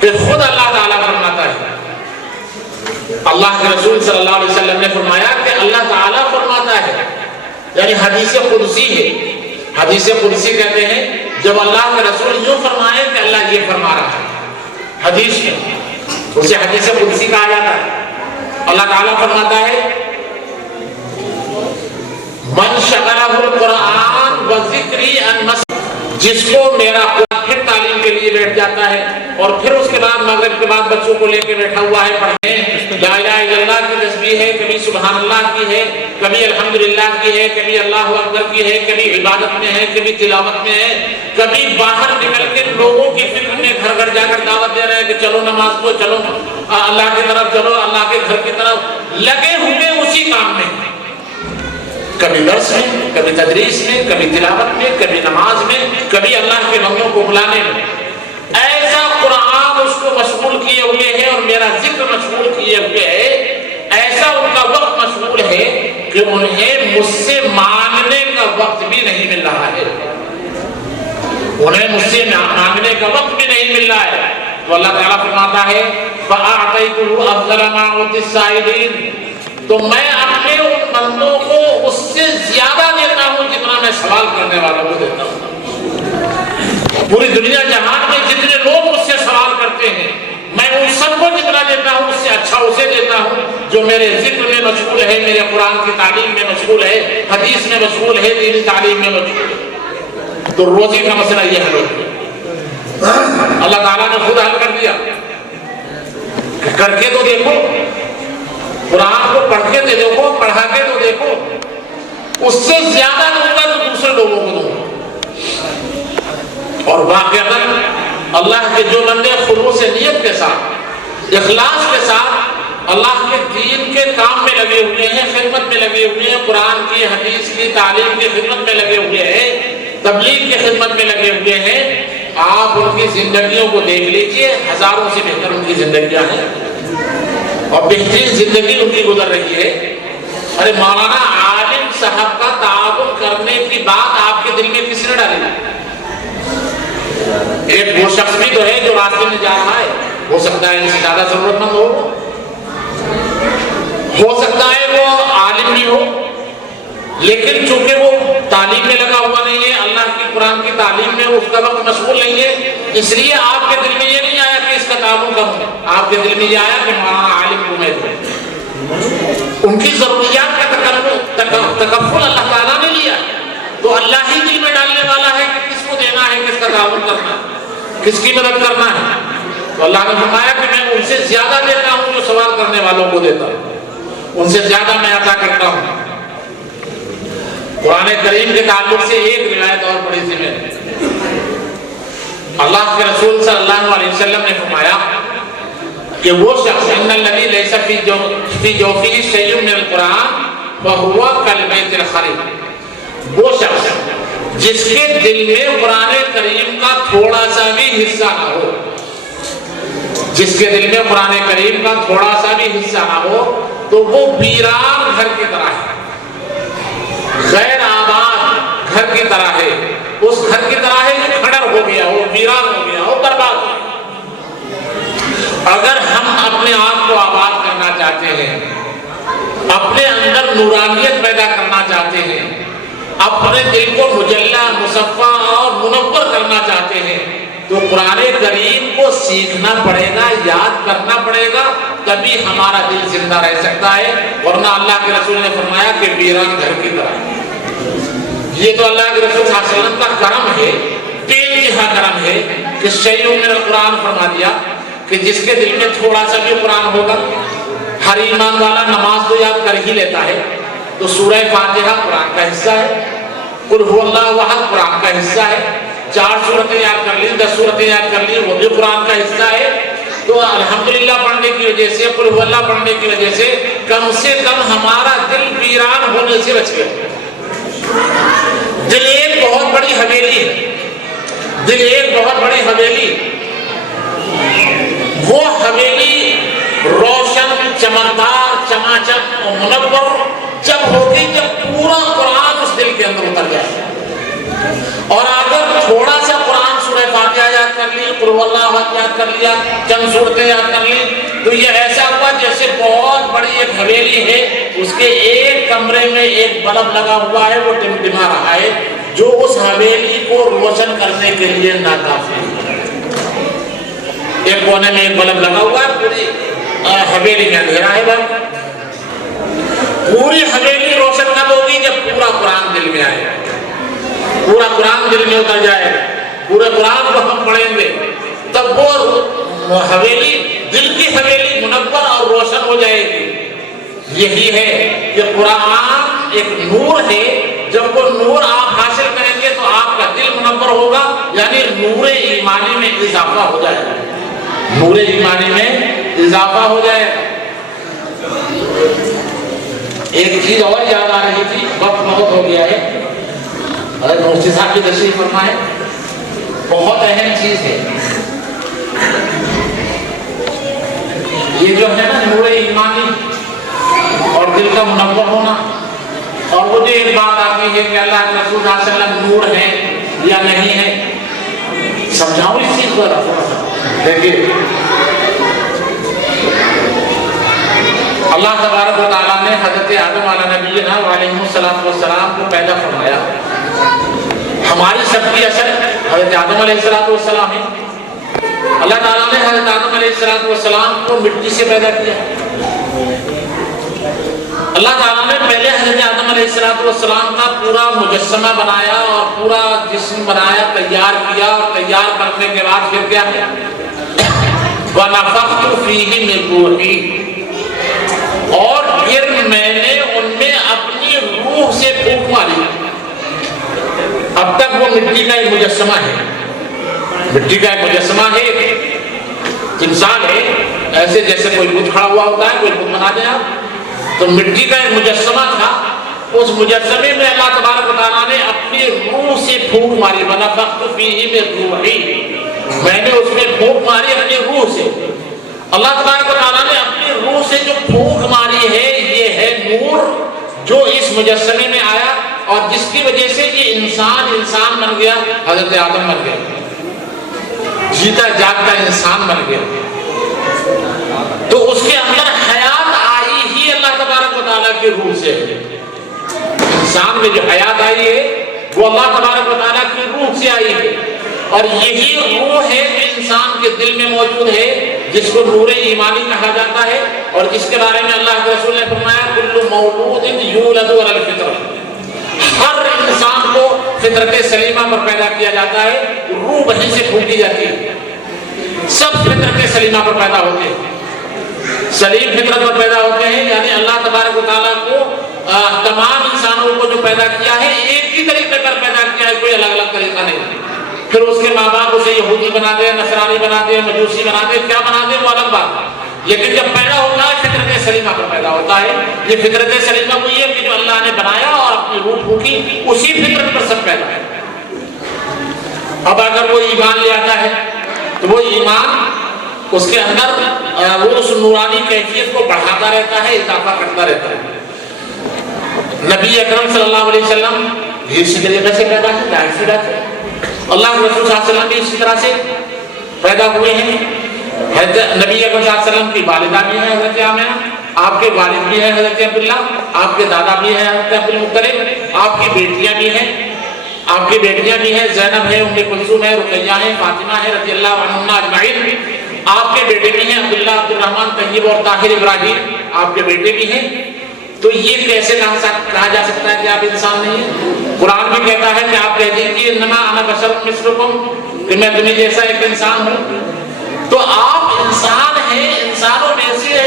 کہ خود اللہ تعالیٰ فرماتا ہے. اللہ کے رسول صلی اللہ علیہ وسلم نے فرمایا کہ اللہ تعالیٰ فرماتا ہے، یعنی حدیث قدسی ہے. حدیث قدسی کہتے ہیں جب اللہ کے رسول یوں فرمائے کہ اللہ یہ فرما رہا ہے حدیث میں، اسے حدیث قدسی کہا جاتا ہے. اللہ تعالیٰ فرماتا ہے من شغلہ القرآن وذکری عن مسجد، جس کو میرا قرآن پھر تعلیم کے لیے بیٹھ جاتا ہے اور پھر اس کے بعد مغرب کے بعد بچوں کو لے کے بیٹھا ہوا ہے پڑھنے، لا الہ الا اللہ کی تسبیح ہے، کبھی سبحان اللہ کی ہے، کبھی الحمدللہ کی ہے، کبھی اللہ اکبر کی ہے، کبھی عبادت میں ہے، کبھی تلاوت میں ہے، کبھی باہر نکل کے لوگوں کی فکر میں گھر گھر جا کر دعوت دے رہے ہیں کہ چلو نماز کو، چلو اللہ کی طرف چلو، اللہ کے گھر کی طرف لگے ہوئے اسی کام میں، کبھی درس میں، کبھی تدریس میں، کبھی تلاوت میں، کبھی نماز میں، کبھی اللہ کے بندوں کو بلانے میں. ایسا قرآن اس کو مشغول کیے ہوئے ہے اور میرا ذکر مشغول کیے ہوئے ہے. ایسا ان کا وقت مشغول ہے کہ انہیں مجھ سے مانگنے کا وقت بھی نہیں مل رہا ہے. انہیں مجھ سے مانگنے کا وقت بھی نہیں مل رہا ہے. تو اللہ تعالیٰ فرماتا ہے فَأَعْطَيْتُهُ أَفْضَلَ مَا أُوتِيَ السَّائِلِينَ، تو میں اپنے ان بندوں کو اس سے زیادہ دیتا ہوں جتنا میں سوال کرنے والوں کو دیتا ہوں. پوری دنیا جہان میں جتنے لوگ مجھ سے سوال کرتے ہیں میں ان سب کو جتنا دیتا ہوں اس سے اچھا اسے دیتا ہوں جو میرے ذکر میں مشغول ہے، میرے قرآن کی تعلیم میں مشغول ہے، حدیث میں مشغول ہے، دینی تعلیم میں مشغول ہے. تو روزی کا مسئلہ یہ حل ہو گیا. اللہ تعالیٰ نے خود حل کر دیا. کر کے تو دیکھو، قرآن کو پڑھ کے تو دیکھو، پڑھا کے تو دیکھو. اس سے زیادہ دوں گا تو دوسرے لوگوں کو دوں گا. اور واقعاً اللہ کے جو بندے خلوص نیت کے ساتھ، اخلاص کے ساتھ اللہ کے دین کے کام میں لگے ہوئے ہیں، خدمت میں لگے ہوئے ہیں، قرآن کی حدیث کی تعلیم کی خدمت میں لگے ہوئے ہیں، تبلیغ کی خدمت میں لگے ہوئے ہیں، آپ ان کی زندگیوں کو دیکھ لیجئے، ہزاروں سے بہتر ان کی زندگیاں ہیں اور بہترین زندگی ان کی گزر رہی ہے. ارے مولانا عالم صاحب کا تعاون کرنے کی بات آپ کے دل میں کس نے ڈالی؟ ایک وہ شخص بھی تو ہے جو راستے میں جا رہا ہے، ہو سکتا ہے ان سے زیادہ ضرورت مند ہو سکتا ہے وہ عالم بھی ہو، لیکن چونکہ وہ تعلیم میں لگا ہوا نہیں ہے، اللہ کی قرآن کی تعلیم میں اس کا وقت مشغول نہیں ہے، اس لیے آپ کے دل میں یہ نہیں آیا کہ اس کا تعاون کم ہے. آپ کے دل میں یہ آیا کہ مولانا عالم کو میں دوں. ان کی ضروریات کا تکفل اللہ تعالیٰ نے لیا، تو اللہ ہی دل میں ڈالنے والا ہے کہ کس کو دینا ہے، کس کا تعاون کرنا ہے، کس کی مدد کرنا ہے. تو اللہ نے فرمایا کہ میں ان سے زیادہ دیتا ہوں جو سوال کرنے والوں کو دیتا ہوں، ان سے زیادہ میں عطا کرتا ہوں. قرآن کریم کے تعلق سے ایک روایت اور پڑھی تھی میں نے. اللہ کے رسول صلی اللہ علیہ وسلم نے فرمایا کہ وہ شخص ان الذی لیس فی جوفہ شیء من القرآن فہو کالبیت الخرب، وہ شخص جس کے دل میں قرآن کریم کا تھوڑا سا بھی حصہ نہ ہو، جس کے دل میں قرآن کریم کا تھوڑا سا بھی حصہ نہ ہو تو وہ ویران گھر کی طرح ہے، غیر آباد گھر کی طرح ہے، اس گھر کی طرح ہے جو کھڑر ہو گیا ہو، ویران ہو گیا ہو، برباد ہو گیا۔ اگر ہم اپنے آپ کو آباد کرنا چاہتے ہیں، اپنے اندر نورانیت پیدا کرنا چاہتے ہیں، اپنے دل کو مجلہ مصفا اور منور کرنا چاہتے ہیں تو قرآن کریم کو سیکھنا پڑے گا، یاد کرنا پڑے گا، تبھی ہمارا دل زندہ رہ سکتا ہے، ورنہ اللہ کے رسول نے فرمایا کہ ویران گھر کی طرح۔ یہ تو اللہ کے رسول صلی اللہ علیہ وسلم کا کرم ہے، بے انتہا کرم ہے کہ شیء من القرآن فرما دیا کہ جس کے دل میں تھوڑا سا بھی قرآن ہوگا، ہر ایمان والا نماز تو یاد کر ہی لیتا ہے، تو سورہ فاتحہ قرآن کا حصہ ہے، قل هو اللہ احد قرآن کا حصہ ہے، 4 سورتیں یاد کر لی، 10 سورتیں یاد کر لی، وہ بھی قرآن کا حصہ ہے، تو الحمدللہ پڑھنے کی وجہ سے، قل هو اللہ پڑھنے کی وجہ سے کم ہمارا دل ویران ہونے سے بچ گیا۔ دل ایک بہت بڑی حویلی ہے، دل ایک بہت بڑی حویلی، وہ حویلی روشن، چمکدار، چماچم اور منور جب ہوگی جب پورا قرآن اس دل کے اندر اتر جائے، اور اگر تھوڑا سا قرآن سورہ فاتحہ یاد کر لی، قل هو اللہ احد یاد کر لیا، چند صورتیں یاد کر لی، تو یہ ایسا ہوا جیسے بہت بڑی ایک حویلی ہے، اس کے ایک کمرے میں ایک بلب لگا ہوا ہے، وہ ٹمٹما رہا ہے، جو اس حویلی کو روشن کرنے کے لیے ناکافی ہے۔ ایک کونے میں ایک بلب لگا ہوا ہے، پوری حویلی میں اندھیرا ہے، پوری حویلی روشن کب ہوگی جب پورا قرآن دل میں آئے، پورا قرآن دل میں اتر جائے، پورے قرآن کو ہم پڑھیں گے، تب وہ حویلی، دل کی حویلی منور اور روشن ہو جائے گی۔ یہی ہے کہ قرآن ایک نور ہے، جب وہ نور آپ حاصل کریں گے تو آپ کا دل منور ہوگا، یعنی نور ایمانی میں اضافہ ہو جائے گا، نور ایمانی میں اضافہ ہو جائے گا۔ ایک چیز اور یاد آ رہی تھی، وقت بہت ہو گیا ہے، حضرت مفتی صاحب کی تشریف فرمائے، بہت اہم چیز ہے یہ جو ہے نا نور ایمانی اور دل کا منور ہونا، اور وہ جو ایک بات آتی ہے کہ اللہ کے رسول صلی اللہ علیہ وسلم نور ہے یا نہیں ہے، سمجھاؤ اس چیز کو تھوڑا سا۔ دیکھیے اللہ تبارک و تعالیٰ نے حضرت آدم علیہ نبینا علیہ السلام کو پیدا فرمایا، ہماری سب کی اصل حضرت آدم علیہ السلام ہے، اللہ تعالیٰ نے حضرت آدم علیہ السلام کو مٹی سے پیدا کیا، اللہ تعالیٰ نے پہلے حضرت آدم علیہ السلام کا پورا مجسمہ بنایا اور پورا جسم بنایا، تیار کیا، اور تیار کرنے کے بعد پھر کیا کیا؟ وَنَفَخْتُ فِيهِ مِن رُوحِي، اور پھر میں نے ان میں اپنی روح سے پھونک ماری۔ اب تک وہ مٹی کا ایک مجسمہ ہے، مٹی کا ایک مجسمہ ہے، انسان ہے، ایسے جیسے کوئی بت کھڑا ہوا ہوتا ہے، کوئی بت بنا دیں آپ، تو مٹی کا ایک مجسمہ تھا، اس مجسمے میں اللہ تبارک و تعالیٰ نے اپنی روح سے پھونک ماری، وَنَفَخْتُ فِيهِ مِن رُوحِي، میں نے اس میں پھونک ماری اپنی روح سے۔ اللہ تبارک و تعالیٰ نے اپنی روح سے جو پھونک ماری ہے، یہ ہے نور جو اس مجسمے میں آیا، اور جس کی وجہ سے یہ انسان بن گیا، حضرت آدم بن گیا، جیتا جاگتا انسان بن گیا۔ تو اس کے اندر حیات آئی ہی اللہ تبارک و تعالیٰ کی روح سے، انسان میں جو حیات آئی ہے وہ اللہ تبارک و تعالیٰ کی روح سے آئی ہے، اور یہی روح ہے جو انسان کے دل میں موجود ہے، جس کو نور ایمانی کہا جاتا ہے، اور جس کے بارے میں اللہ کے رسول نے فرمایا کل مولود یولد علی الفطرۃ، ہر انسان کو فطرت سلیمہ پر پیدا کیا جاتا ہے، روح وہیں سے پھونکی جاتی ہے، سب فطرت سلیمہ پر پیدا ہوتے ہیں، سلیم فطرت پر پیدا ہوتے ہیں، یعنی اللہ تبارک و تعالیٰ کو تمام انسانوں کو جو پیدا کیا ہے ایک ہی طریقے پر پیدا کیا ہے، کوئی الگ الگ طریقہ نہیں۔ پھر اس کے ماں باپ اسے یہودی بنا دے، نصرانی بنا دے، مجوسی بنا دے، کیا بنا دے وہ الگ بات ہے، لیکن جب پیدا ہوتا ہے فطرت سلیمہ پر پیدا ہوتا ہے. یہ فطرت سلیمہ وہی ہے کہ جو اللہ نے بنایا اور اپنی روح پھونکی, اسی فطرت پر سب پیدا ہے. اب اگر وہ ایمان لے آتا ہے تو وہ ایمان اس کے اندر وہ اس نورانی کیفیت کو بڑھاتا رہتا ہے, اضافہ کرتا رہتا ہے. نبی اکرم صلی اللہ علیہ وسلم اسی طریقے سے پیدا ہے, ظاہر سی بات ہے. اللہ کے رسول صلی اللہ علیہ وسلم بھی اسی طرح سے پیدا ہوئے ہیں. نبی اکرم صلی اللہ علیہ وسلم کی والدہ بھی ہے حضرت آمنہ, آپ کے والد بھی ہیں حضرت عبداللہ, آپ کے دادا بھی ہیں حضرت عبدالمطلب, آپ کی بیٹیاں بھی ہیں, آپ کی بیٹیاں بھی ہیں, زینب ہے, ام کلثوم ہے, رقیہ ہے, فاطمہ ہے رضی اللہ عنہم اجمعین. آپ کے بیٹے بھی ہیں عبداللہ, عبد الرحمن, طیب اور طاہر ابراہیم, آپ کے بیٹے بھی ہیں. تو یہ کیسے کہا جا سکتا ہے کہ آپ انسان نہیں ہیں؟ قرآن بھی کہتا ہے کہ آپ کہہ دیجیے انما انا بشر مثلکم, کہ میں تمہیں جیسا ایک انسان ہوں. تو آپ انسان ہیں, انسانوں میں سے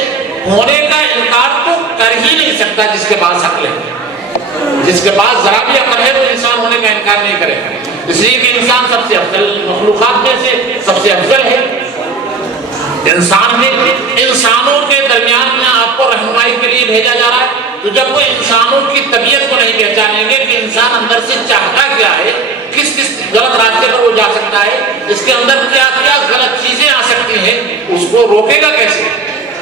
ہونے کا انکار تو کر ہی نہیں سکتا جس کے پاس عقل ہے. جس کے پاس ذرا بھی عقل ہے وہ انسان ہونے کا انکار نہیں کرے گا, اس لیے کہ انسان سب سے افضل مخلوقات میں سے سب سے افضل ہے. انسان ہے, انسانوں کے درمیان میں آپ کو رہنمائی کے لیے بھیجا جا رہا ہے. تو جب وہ انسانوں کی طبیعت کو نہیں پہچانیں گے کہ انسان اندر سے چاہتا کیا ہے, کس کس غلط راستے پر وہ جا سکتا ہے, اس کے اندر کیا کیا غلط چیزیں آ سکتی ہیں, اس کو روکے گا کیسے؟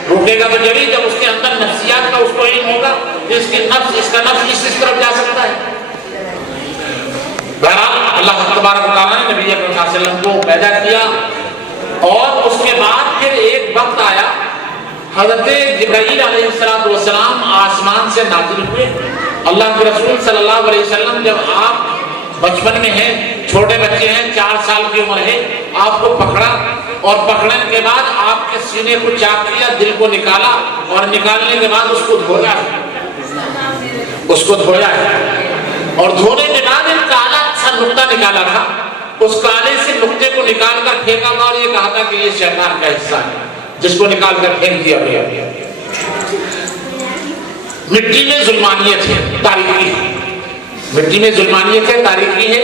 روکے گا تو جبھی جب اس کے اندر نفسیات کا اس کو علم ہوگا کہ اس کا نفس اس طرف جا سکتا ہے. بہرحال اللہ تبارک و تعالیٰ نے نبی اکرم صلی اللہ علیہ وسلم کو پیدا کیا, اور اس کے بعد پھر ایک وقت آیا حضرت جبرائیل علیہ السلام آسمان سے نازل ہوئے. اللہ کے رسول صلی اللہ علیہ وسلم جب آپ بچپن میں ہیں, چھوٹے بچے ہیں, 4 سال کی عمر ہے, آپ کو پکڑا, اور پکڑنے کے بعد آپ کے سینے کو چاک کیا, دل کو نکالا, اور نکالنے کے بعد اس کو دھویا ہے, اور دھونے کے بعد ایک کالا سا نقطہ نکالا تھا, اس کالے سے نقطے کو نکال کر پھینکا تھا, اور یہ کہا تھا کہ یہ شیطان کا حصہ ہے جس کو نکال کر پھینک دیا گیا. مٹی میں ظلمانیت ہے, تاریکی ہے, مٹی میں ظلمانیت ہے, تاریکی ہے,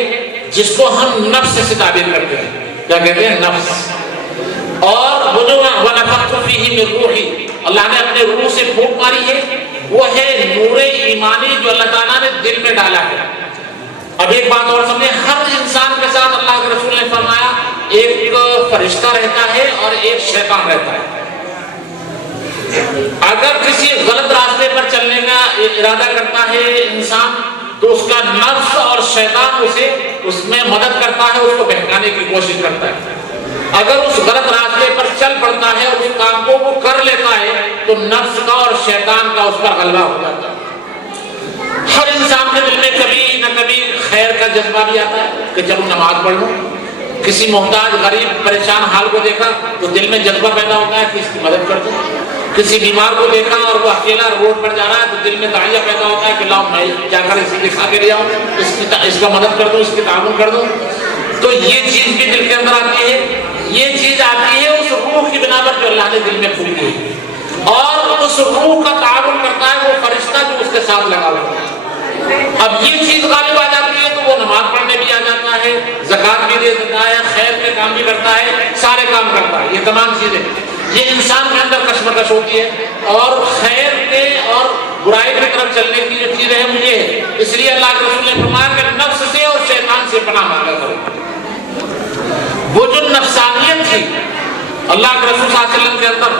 جس کو ہم نفس سے تعبیر کرتے ہیں. کیا کہتے ہیں؟ نفس. اور وہ جو وَنَفَخْتُ فِيهِ مِن رُوحِي, اللہ نے اپنے روح سے پھونک ماری ہے, وہ ہے نور ایمانی جو اللہ تعالیٰ نے دل میں ڈالا ہے. اب ایک بات اور سمجھیں, ہر انسان کے ساتھ اللہ کے رسول نے فرمایا ایک فرشتہ رہتا ہے اور ایک شیطان رہتا ہے. اگر کسی غلط راستے پر چلنے کا ارادہ کرتا ہے انسان, تو اس کا نفس اور شیطان اسے اس میں مدد کرتا ہے, اس کو بہکانے کی کوشش کرتا ہے. اگر اس غلط راستے پر چل پڑتا ہے اور اس کام کو وہ کر لیتا ہے, تو نفس کا اور شیطان کا اس پر غلبہ ہو جاتا ہے. ہر انسان کے دل میں کبھی نہ کبھی خیر کا جذبہ بھی آتا ہے کہ چلو نماز پڑھ لوں. کسی محتاج غریب پریشان حال کو دیکھا تو دل میں جذبہ پیدا ہوتا ہے کہ اس کی مدد کر دوں. کسی بیمار کو دیکھا اور وہ اکیلا روڈ پر جا رہا ہے تو دل میں داعیہ پیدا ہوتا ہے کہ لاؤ میں جا کر اسے دکھا کے لے آؤں, اس کا مدد کر دوں, اس کی تعاون کر دوں. تو یہ چیز بھی دل کے اندر آتی ہے. یہ چیز آتی ہے اس روح کی بنا پر جو اللہ نے دل میں پھونکی ہے, اور اس روح کا تعاون کرتا ہے وہ فرشتہ جو اس کے ساتھ لگا ہوا ہے. اب یہ چیز غالب آ جاتی ہے تو وہ نماز پڑھنے بھی آ جاتا ہے, زکات بھی دے دیتا ہے, خیر کے کام بھی کرتا ہے, سارے کام کرتا ہے. یہ تمام چیزیں یہ انسان کے اندر کشمکش ہوتی ہے, اور خیر کے اور برائی کی طرف چلنے کی جو چیزیں ہیں وہ یہ ہے. اس لیے اللہ کے رسول نے فرمایا کہ نفس سے اور شیطان سے پناہ مانگا کرو. وہ جو نفسانیت تھی اللہ کے رسول صلی اللہ علیہ وسلم کے اندر,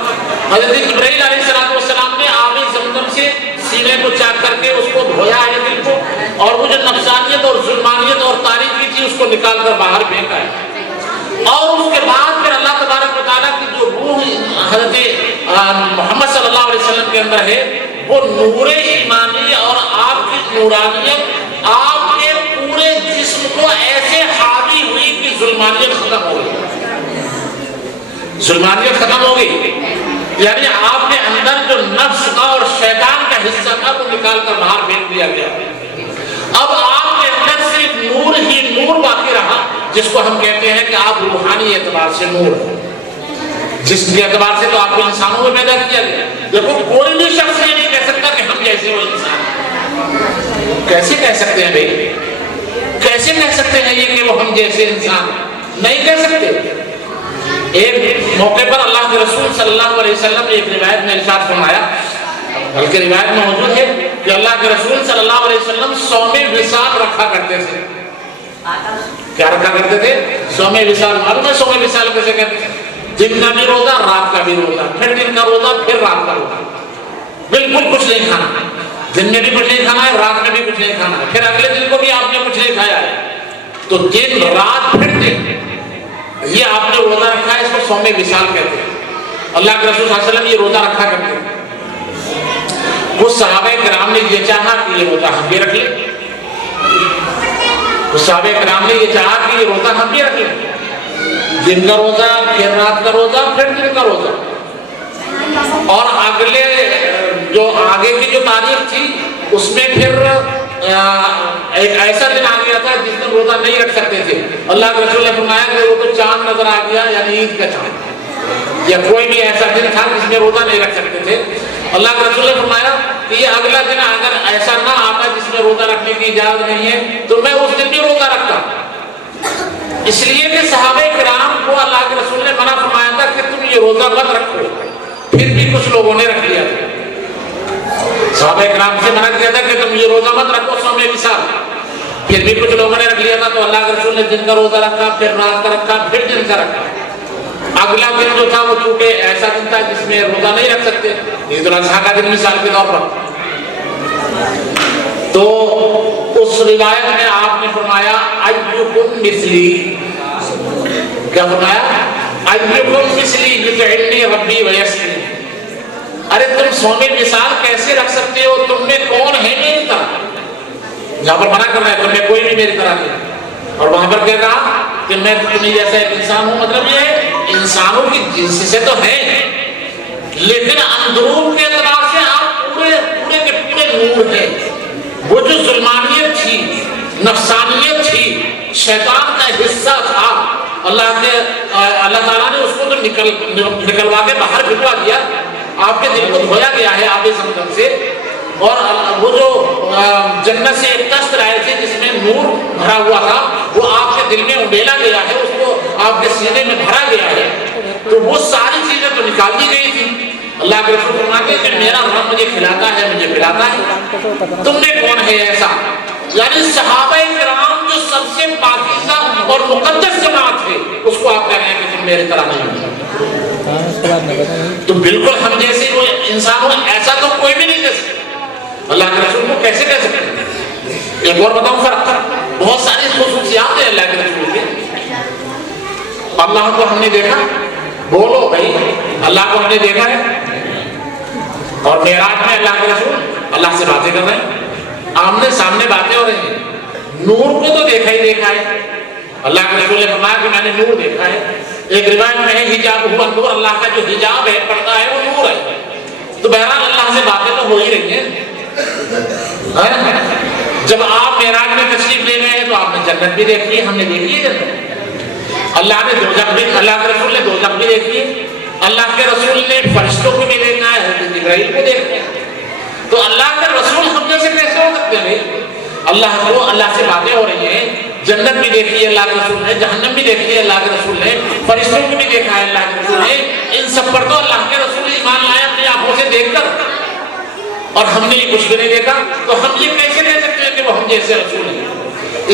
حضرت جبرائیل علیہ السلام نے آب زمزم سے سینے کو چاک کر کے اس کو دھویا ہے دل کو, اور وہ جو نفسانیت اور ظلمانیت اور تاریکی تھی اس کو نکال کر باہر پھینکا ہے. اور اس کے بعد پھر اللہ تبارک و تعالیٰ کی جو روح حضرت محمد صلی اللہ علیہ وسلم کے اندر ہے, وہ نور ایمانی اور آپ کی نورانیت آپ کے پورے جسم کو ایسے حاوی ہوئی کہ ظلمانیت ختم ہو گئی. ظلمانیت ختم ہو گئی, یعنی آپ کے اندر جو نفس کا اور شیطان کا حصہ تھا وہ نکال کر باہر پھینک دیا گیا. اب آپ کے اندر صرف نور ہی نور باقی رہا, جس کو ہم کہتے ہیں کہ آپ روحانی اعتبار سے نور ہیں. جسم کے اعتبار سے تو آپ کو انسانوں میں پیدا کیا گیا. دیکھو کوئی بھی شخص یہ نہیں کہہ سکتا کہ ہم جیسے وہ انسان. کیسے کہہ سکتے ہیں بھائی, کیسے کہہ سکتے ہیں یہ کہ وہ ہم جیسے انسان نہیں کہہ سکتے. ایک موقع پر اللہ کے رسول صلی اللہ علیہ وسلم نے ایک روایت میں ارشاد فرمایا، بلکہ روایت میں موجود ہے کہ اللہ کے رسول صلی اللہ علیہ وسلم صوم وصال رکھا کرتے تھے۔ کیا رکھا کرتے تھے؟ صوم وصال۔ معلوم ہے صوم وصال کیسے کہتے ہیں؟ دن کا بھی روزہ، رات کا بھی روزہ، پھر دن کا روزہ، پھر رات کا روزہ، بالکل کچھ نہیں کھانا، دن میں بھی کچھ نہیں کھانا ہے، رات میں بھی کچھ نہیں کھانا ہے، پھر اگلے دن کو بھی آپ نے کچھ نہیں کھایا ہے، تو دن رات پھر دن یہ آپ نے روزہ رکھا ہے، اس کو صوم وصال کہتے ہیں۔ اللہ کے رسول صلی اللہ علیہ وسلم یہ روزہ رکھا کرتے ہیں۔ کچھ صحابہ کرام نے یہ چاہا کہ یہ روزہ ہم بھی رکھ لیں، کچھ صحابہ کرام نے یہ چاہا کہ یہ روزہ ہم بھی رکھ لیں، دن کا روزہ، پھر رات کا روزہ، پھر دن کا روزہ، اور اگلے جو آگے کی جو تاریخ تھی اس میں پھر ایک ایسا دن آ گیا تھا جس میں روزہ نہیں رکھ سکتے تھے۔ اللہ کے رسول نے فرمایا کہ وہ تو چاند نظر آ گیا، یعنی عید کا چاند، یا کوئی بھی ایسا دن تھا جس میں روزہ نہیں رکھ سکتے تھے۔ اللہ کے رسول نے فرمایا کہ یہ اگلا دن اگر ایسا نہ آتا جس میں روزہ رکھنے کی اجازت نہیں ہے تو میں اس دن بھی روزہ رکھتا، اس لیے کہ صحابہ کرام کو اللہ کے رسول نے منع فرمایا تھا کہ تم یہ روزہ مت رکھو، پھر بھی کچھ لوگوں نے رکھ لیا تھا۔ صحابہ کرام سے منع کیا تھا کہ تم یہ روزہ مت رکھو صوم وصال، پھر بھی کچھ لوگوں نے رکھ لیا تھا، تو اللہ کے رسول نے دن کا روزہ رکھا، پھر رات کا رکھا، پھر دن کا رکھا۔ اگلا دن جو تھا وہ چونکہ ایسا دن تھا جس میں روزہ نہیں رکھ سکتے، عید الاضحیٰ کا دن مثال کے طور پر، تو اس روایت میں آپ نے فرمایا ایکم مثلی، کیا فرمایا؟ ایکم مثلی یطعمنی ربی ویسقین، ارے تم صوم وصال کیسے رکھ سکتے ہو؟ تم میں کون ہے میری طرح؟ یہاں پر منع کر رہا ہے تم میں کوئی بھی میری طرح نہیں، اور وہاں پر کہہ رہا کہ میں تمہیں جیسا ایک انسان ہوں، مطلب یہ ہے انسانوں کی جنس سے تو ہے لیکن اندرون کے اعتبار سے آپ پورے کے پورے نور ہیں۔ وہ جو ظلمانیت تھی، نفسانیت تھی، شیطان کا حصہ تھا، اللہ تعالیٰ نے اس کو تو نکلوا کے باہر پھینکوا دیا، آپ کے دل کو دھویا گیا ہے آب زمزم سے، اور وہ جو جنت سے ایک تخت لائے تھے جس میں نور بھرا ہوا تھا وہ آپ کے دل میں اڈیلا گیا ہے، اس کو آپ کے سینے میں بھرا گیا ہے، تو وہ ساری چیزیں تو نکال دی گئی تھی۔ اللہ کے رسول فرماتے ہیں کہ میرا رب مجھے کھلاتا ہے، مجھے پلاتا ہے، تم میں کون ہے ایسا؟ یعنی صحابہ کرام جو سب سے پاکیزہ اور مقدس جماعت ہے اس کو آپ کہہ رہے ہیں کہ تم میرے طرح نہیں ہو، تو بالکل ہم جیسے وہ انسان ہو ایسا تو کوئی بھی نہیں کہہ سکتا، اللہ کے رسول کو کیسے کہہ سکتے ہیں؟ ایک اور بتاؤں فرق، بہت ساری خصوصیات ہیں اللہ کے رسول کے۔ اللہ کو ہم نے دیکھا، بولو بھائی، اللہ کو ہم نے دیکھا ہے، اور معراج میں اللہ کے رسول اللہ سے باتیں کر رہے ہیں، آمنے سامنے باتیں ہو رہی ہیں۔ نور کو تو دیکھا ہی دیکھا ہے، اللہ کے رسول نے فرمایا کہ میں نے نور دیکھا ہے۔ ایک روایت میں ہے حجاب ہوا نور، اللہ کا جو حجاب ہے، پردہ ہے، وہ نور ہے۔ تو بہرحال اللہ سے باتیں تو ہو ہی رہی ہیں۔ جب آپ معراج میں تشریف لے گئے ہیں تو آپ نے جنت بھی دیکھی ہے، ہم نے دیکھی ہے جنت، اللہ نے دوزخ بھی، اللہ کے رسول نے دوزخ بھی دیکھی ہے، اللہ کے رسول نے فرشتوں کو بھی دیکھا ہے، حضرت جبرائیل کو دیکھا ہے۔ تو اللہ کے رسول ہم جیسے کیسے ہو سکتے ہیں؟ اللہ کو، اللہ سے باتیں ہو رہی ہیں، جنت بھی دیکھی ہے اللہ کے رسول نے، جہنم بھی دیکھی ہے اللہ کے رسول نے، فرشتوں کو بھی دیکھا ہے اللہ کے رسول نے، ان سب پر تو اللہ کے رسول ایمان لائے اپنی آنکھوں سے دیکھ کر، اور ہم نے کچھ بھی نہیں دیکھا، تو ہم یہ کیسے کہہ سکتے ہیں کہ وہ ہم جیسے رسول ہیں؟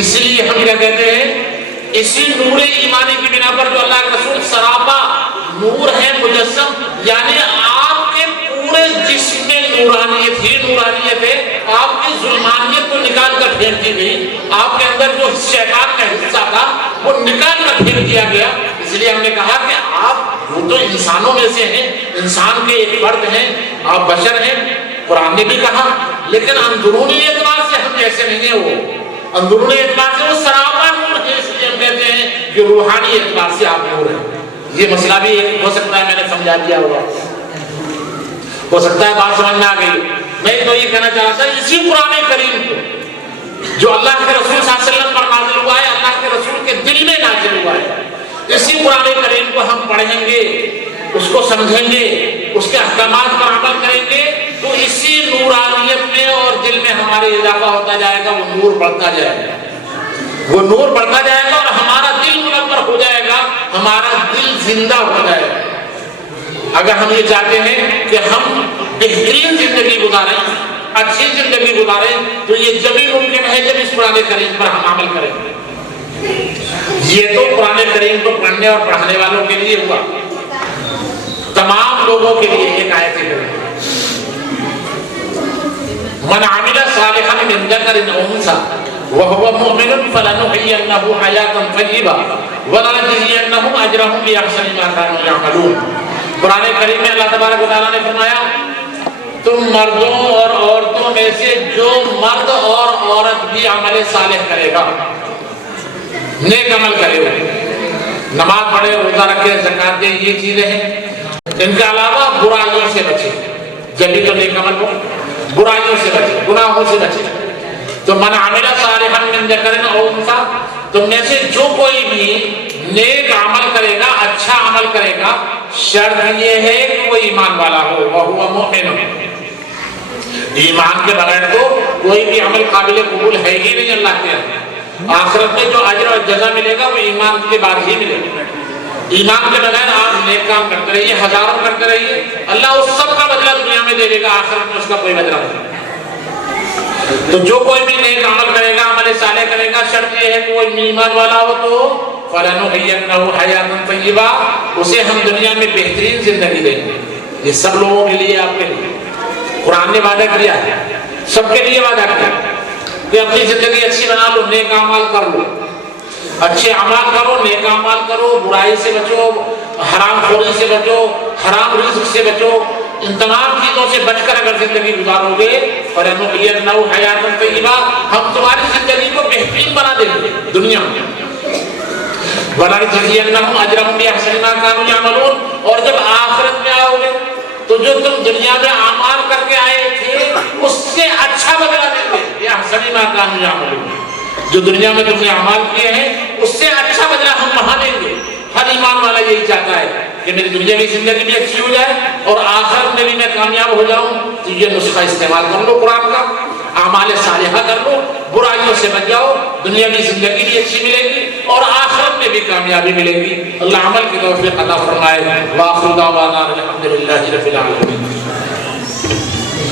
اس لیے ہم کیا کہتے ہیں، اسی نور ایمانی کی بنا پر جو اللہ کے رسول سراپا نور ہے مجسم، یعنی آپ کے پورے جسم میں نورانیت ہی نورانیت ہے، آپ کی ظلمانیت کو نکال کر پھینک دی گئی، آپ کے اندر جو شیطان کا حصہ تھا وہ نکال کر پھینک دیا گیا۔ اس لیے ہم نے کہا کہ آپ وہ تو انسانوں میں سے ہیں، انسان کے ایک فرد ہیں، آپ بشر ہیں، قرآن نے بھی کہا، لیکن اندرونی اعتبار سے ہم جیسے نہیں ہیں، وہ اندرونی اعتبار سے وہ سراپا نور ہے، اس لیے ہم کہتے ہیں کہ روحانی اعتبار سے آپ نور ہیں۔ یہ مسئلہ بھی ایک ہو سکتا ہے میں نے سمجھا دیا ہوگا، ہو سکتا ہے بات سمجھ میں آ گئی۔ میں تو یہ کہنا چاہتا ہوں اسی قرآن کریم کو جو اللہ کے رسول صلی اللہ علیہ وسلم پر نازل ہوا ہے، اللہ کے رسول کے دل میں نازل ہوا ہے، اسی قرآن کریم کو ہم پڑھیں گے، اس کو سمجھیں گے، اس کے احکامات پر عمل کریں گے، تو اسی نورانیت میں اور دل میں ہمارے اضافہ ہوتا جائے گا، وہ نور بڑھتا جائے گا، وہ نور بڑھتا جائے گا، اور ہمارا دل منور ہو جائے گا، ہمارا دل زندہ ہو جائے. اگر ہم یہ چاہتے ہیں کہ ہم بہترین زندگی گزاریں, اچھی زندگی گزاریں, تو یہ جبھی ممکن ہے جب اس قرآن کریم پر ہم عمل کریں. یہ تو قرآن کریم کو پڑھنے اور پڑھانے والوں کے لیے ہوا, تمام لوگوں کے لیے ایک آیت ہے. من عمل صالحا من ذکر او انثى وهو مؤمن فلنحيينه حياة طیبہ ولنجزینهم اجرهم باحسن ما كانوا يعملون. قرآن کریم میں اللہ تبارک و تعالیٰ نے فرمایا تم مردوں اور عورتوں میں سے جو مرد اور عورت بھی عمل صالح کرے گا, نیک عمل کرے گا, نماز پڑھے, روزہ رکھے, زکات دے, یہ چیزیں ہیں, ان کے علاوہ برائیوں سے بچے, جبھی تو نیک عمل ہو, برائیوں سے بچے, گناہوں سے بچے. تو من عمل صالحا من ذکر او انثى, تم میں سے جو کوئی بھی نیک عمل کرے گا, اچھا عمل کرے گا, شرط یہ ہے کہ وہ ایمان والا ہو, وہو مؤمن. ایمان کے بغیر تو کوئی بھی عمل قابل قبول ہے ہی نہیں اللہ کے یہاں. آخرت میں جو اجر اور جزا ملے گا وہ ایمان کے بعد ہی ملے گا. ایمان کے بغیر آپ نیک کام کرتے رہیے, ہزاروں کرتے رہیے, اللہ اس سب کا بدلہ دنیا میں دے گا, آخرت میں اس کا کوئی بدلہ نہیں. تو جو کوئی بھی نیک عمل کرے گا, عمل صالح کرے گا, شرط یہ ہے کہ وہ ایمان والا ہو, تو فَلَنُحْيِيَنَّهُ حَيَاةً طَيِّبَةً, اسے ہم دنیا میں بہترین زندگی دیں گے. یہ سب لوگوں کے لیے, آپ کے لیے قرآن نے وعدہ کیا ہے, سب کے لیے وعدہ کیا کہ اپنی زندگی اچھی بنا لو, نیک اعمال کر لو, اچھے اعمال کرو, نیک اعمال کرو, برائی سے بچو, حرام خوری سے بچو, حرام رزق سے بچو. ان تمام چیزوں سے بچ کر اگر زندگی گزارو گے, فَلَنُحْيِيَنَّهُ حَيَاةً طَيِّبَةً, ہم تمہاری زندگی کو بہترین بنا دیں گے دنیا میں. وَلَنَجْزِيَنَّهُمْ أَجْرَهُمْ بِأَحْسَنِ مَا كَانُوا يَعْمَلُونَ, اور جب آخرت میں آؤ گے تو جو تم دنیا میں اعمال کر کے آئے تھے اس سے اچھا بدلہ دیں گے. بِأَحْسَنِ مَا كَانُوا يَعْمَلُونَ, جو دنیا میں تم نے اعمال کیے ہیں اس سے اچھا بدلہ ہم وہاں دیں گے. ہر ایمان والا یہی چاہتا ہے کہ میری دنیا کی زندگی بھی اچھی ہو جائے اور آخرت میں بھی میں کامیاب ہو جاؤں. تو یہ نسخہ استعمال کر لو قرآن کا, اعمال صالحہ کر لو, برائیوں سے بچ جاؤ, دنیا کی زندگی بھی اچھی ملے گی اور آخرت میں بھی کامیابی ملے گی. اللہ عمل کی توفیق عطا فرمائے. وآخر دعوانا الحمدللہ رب العالمین.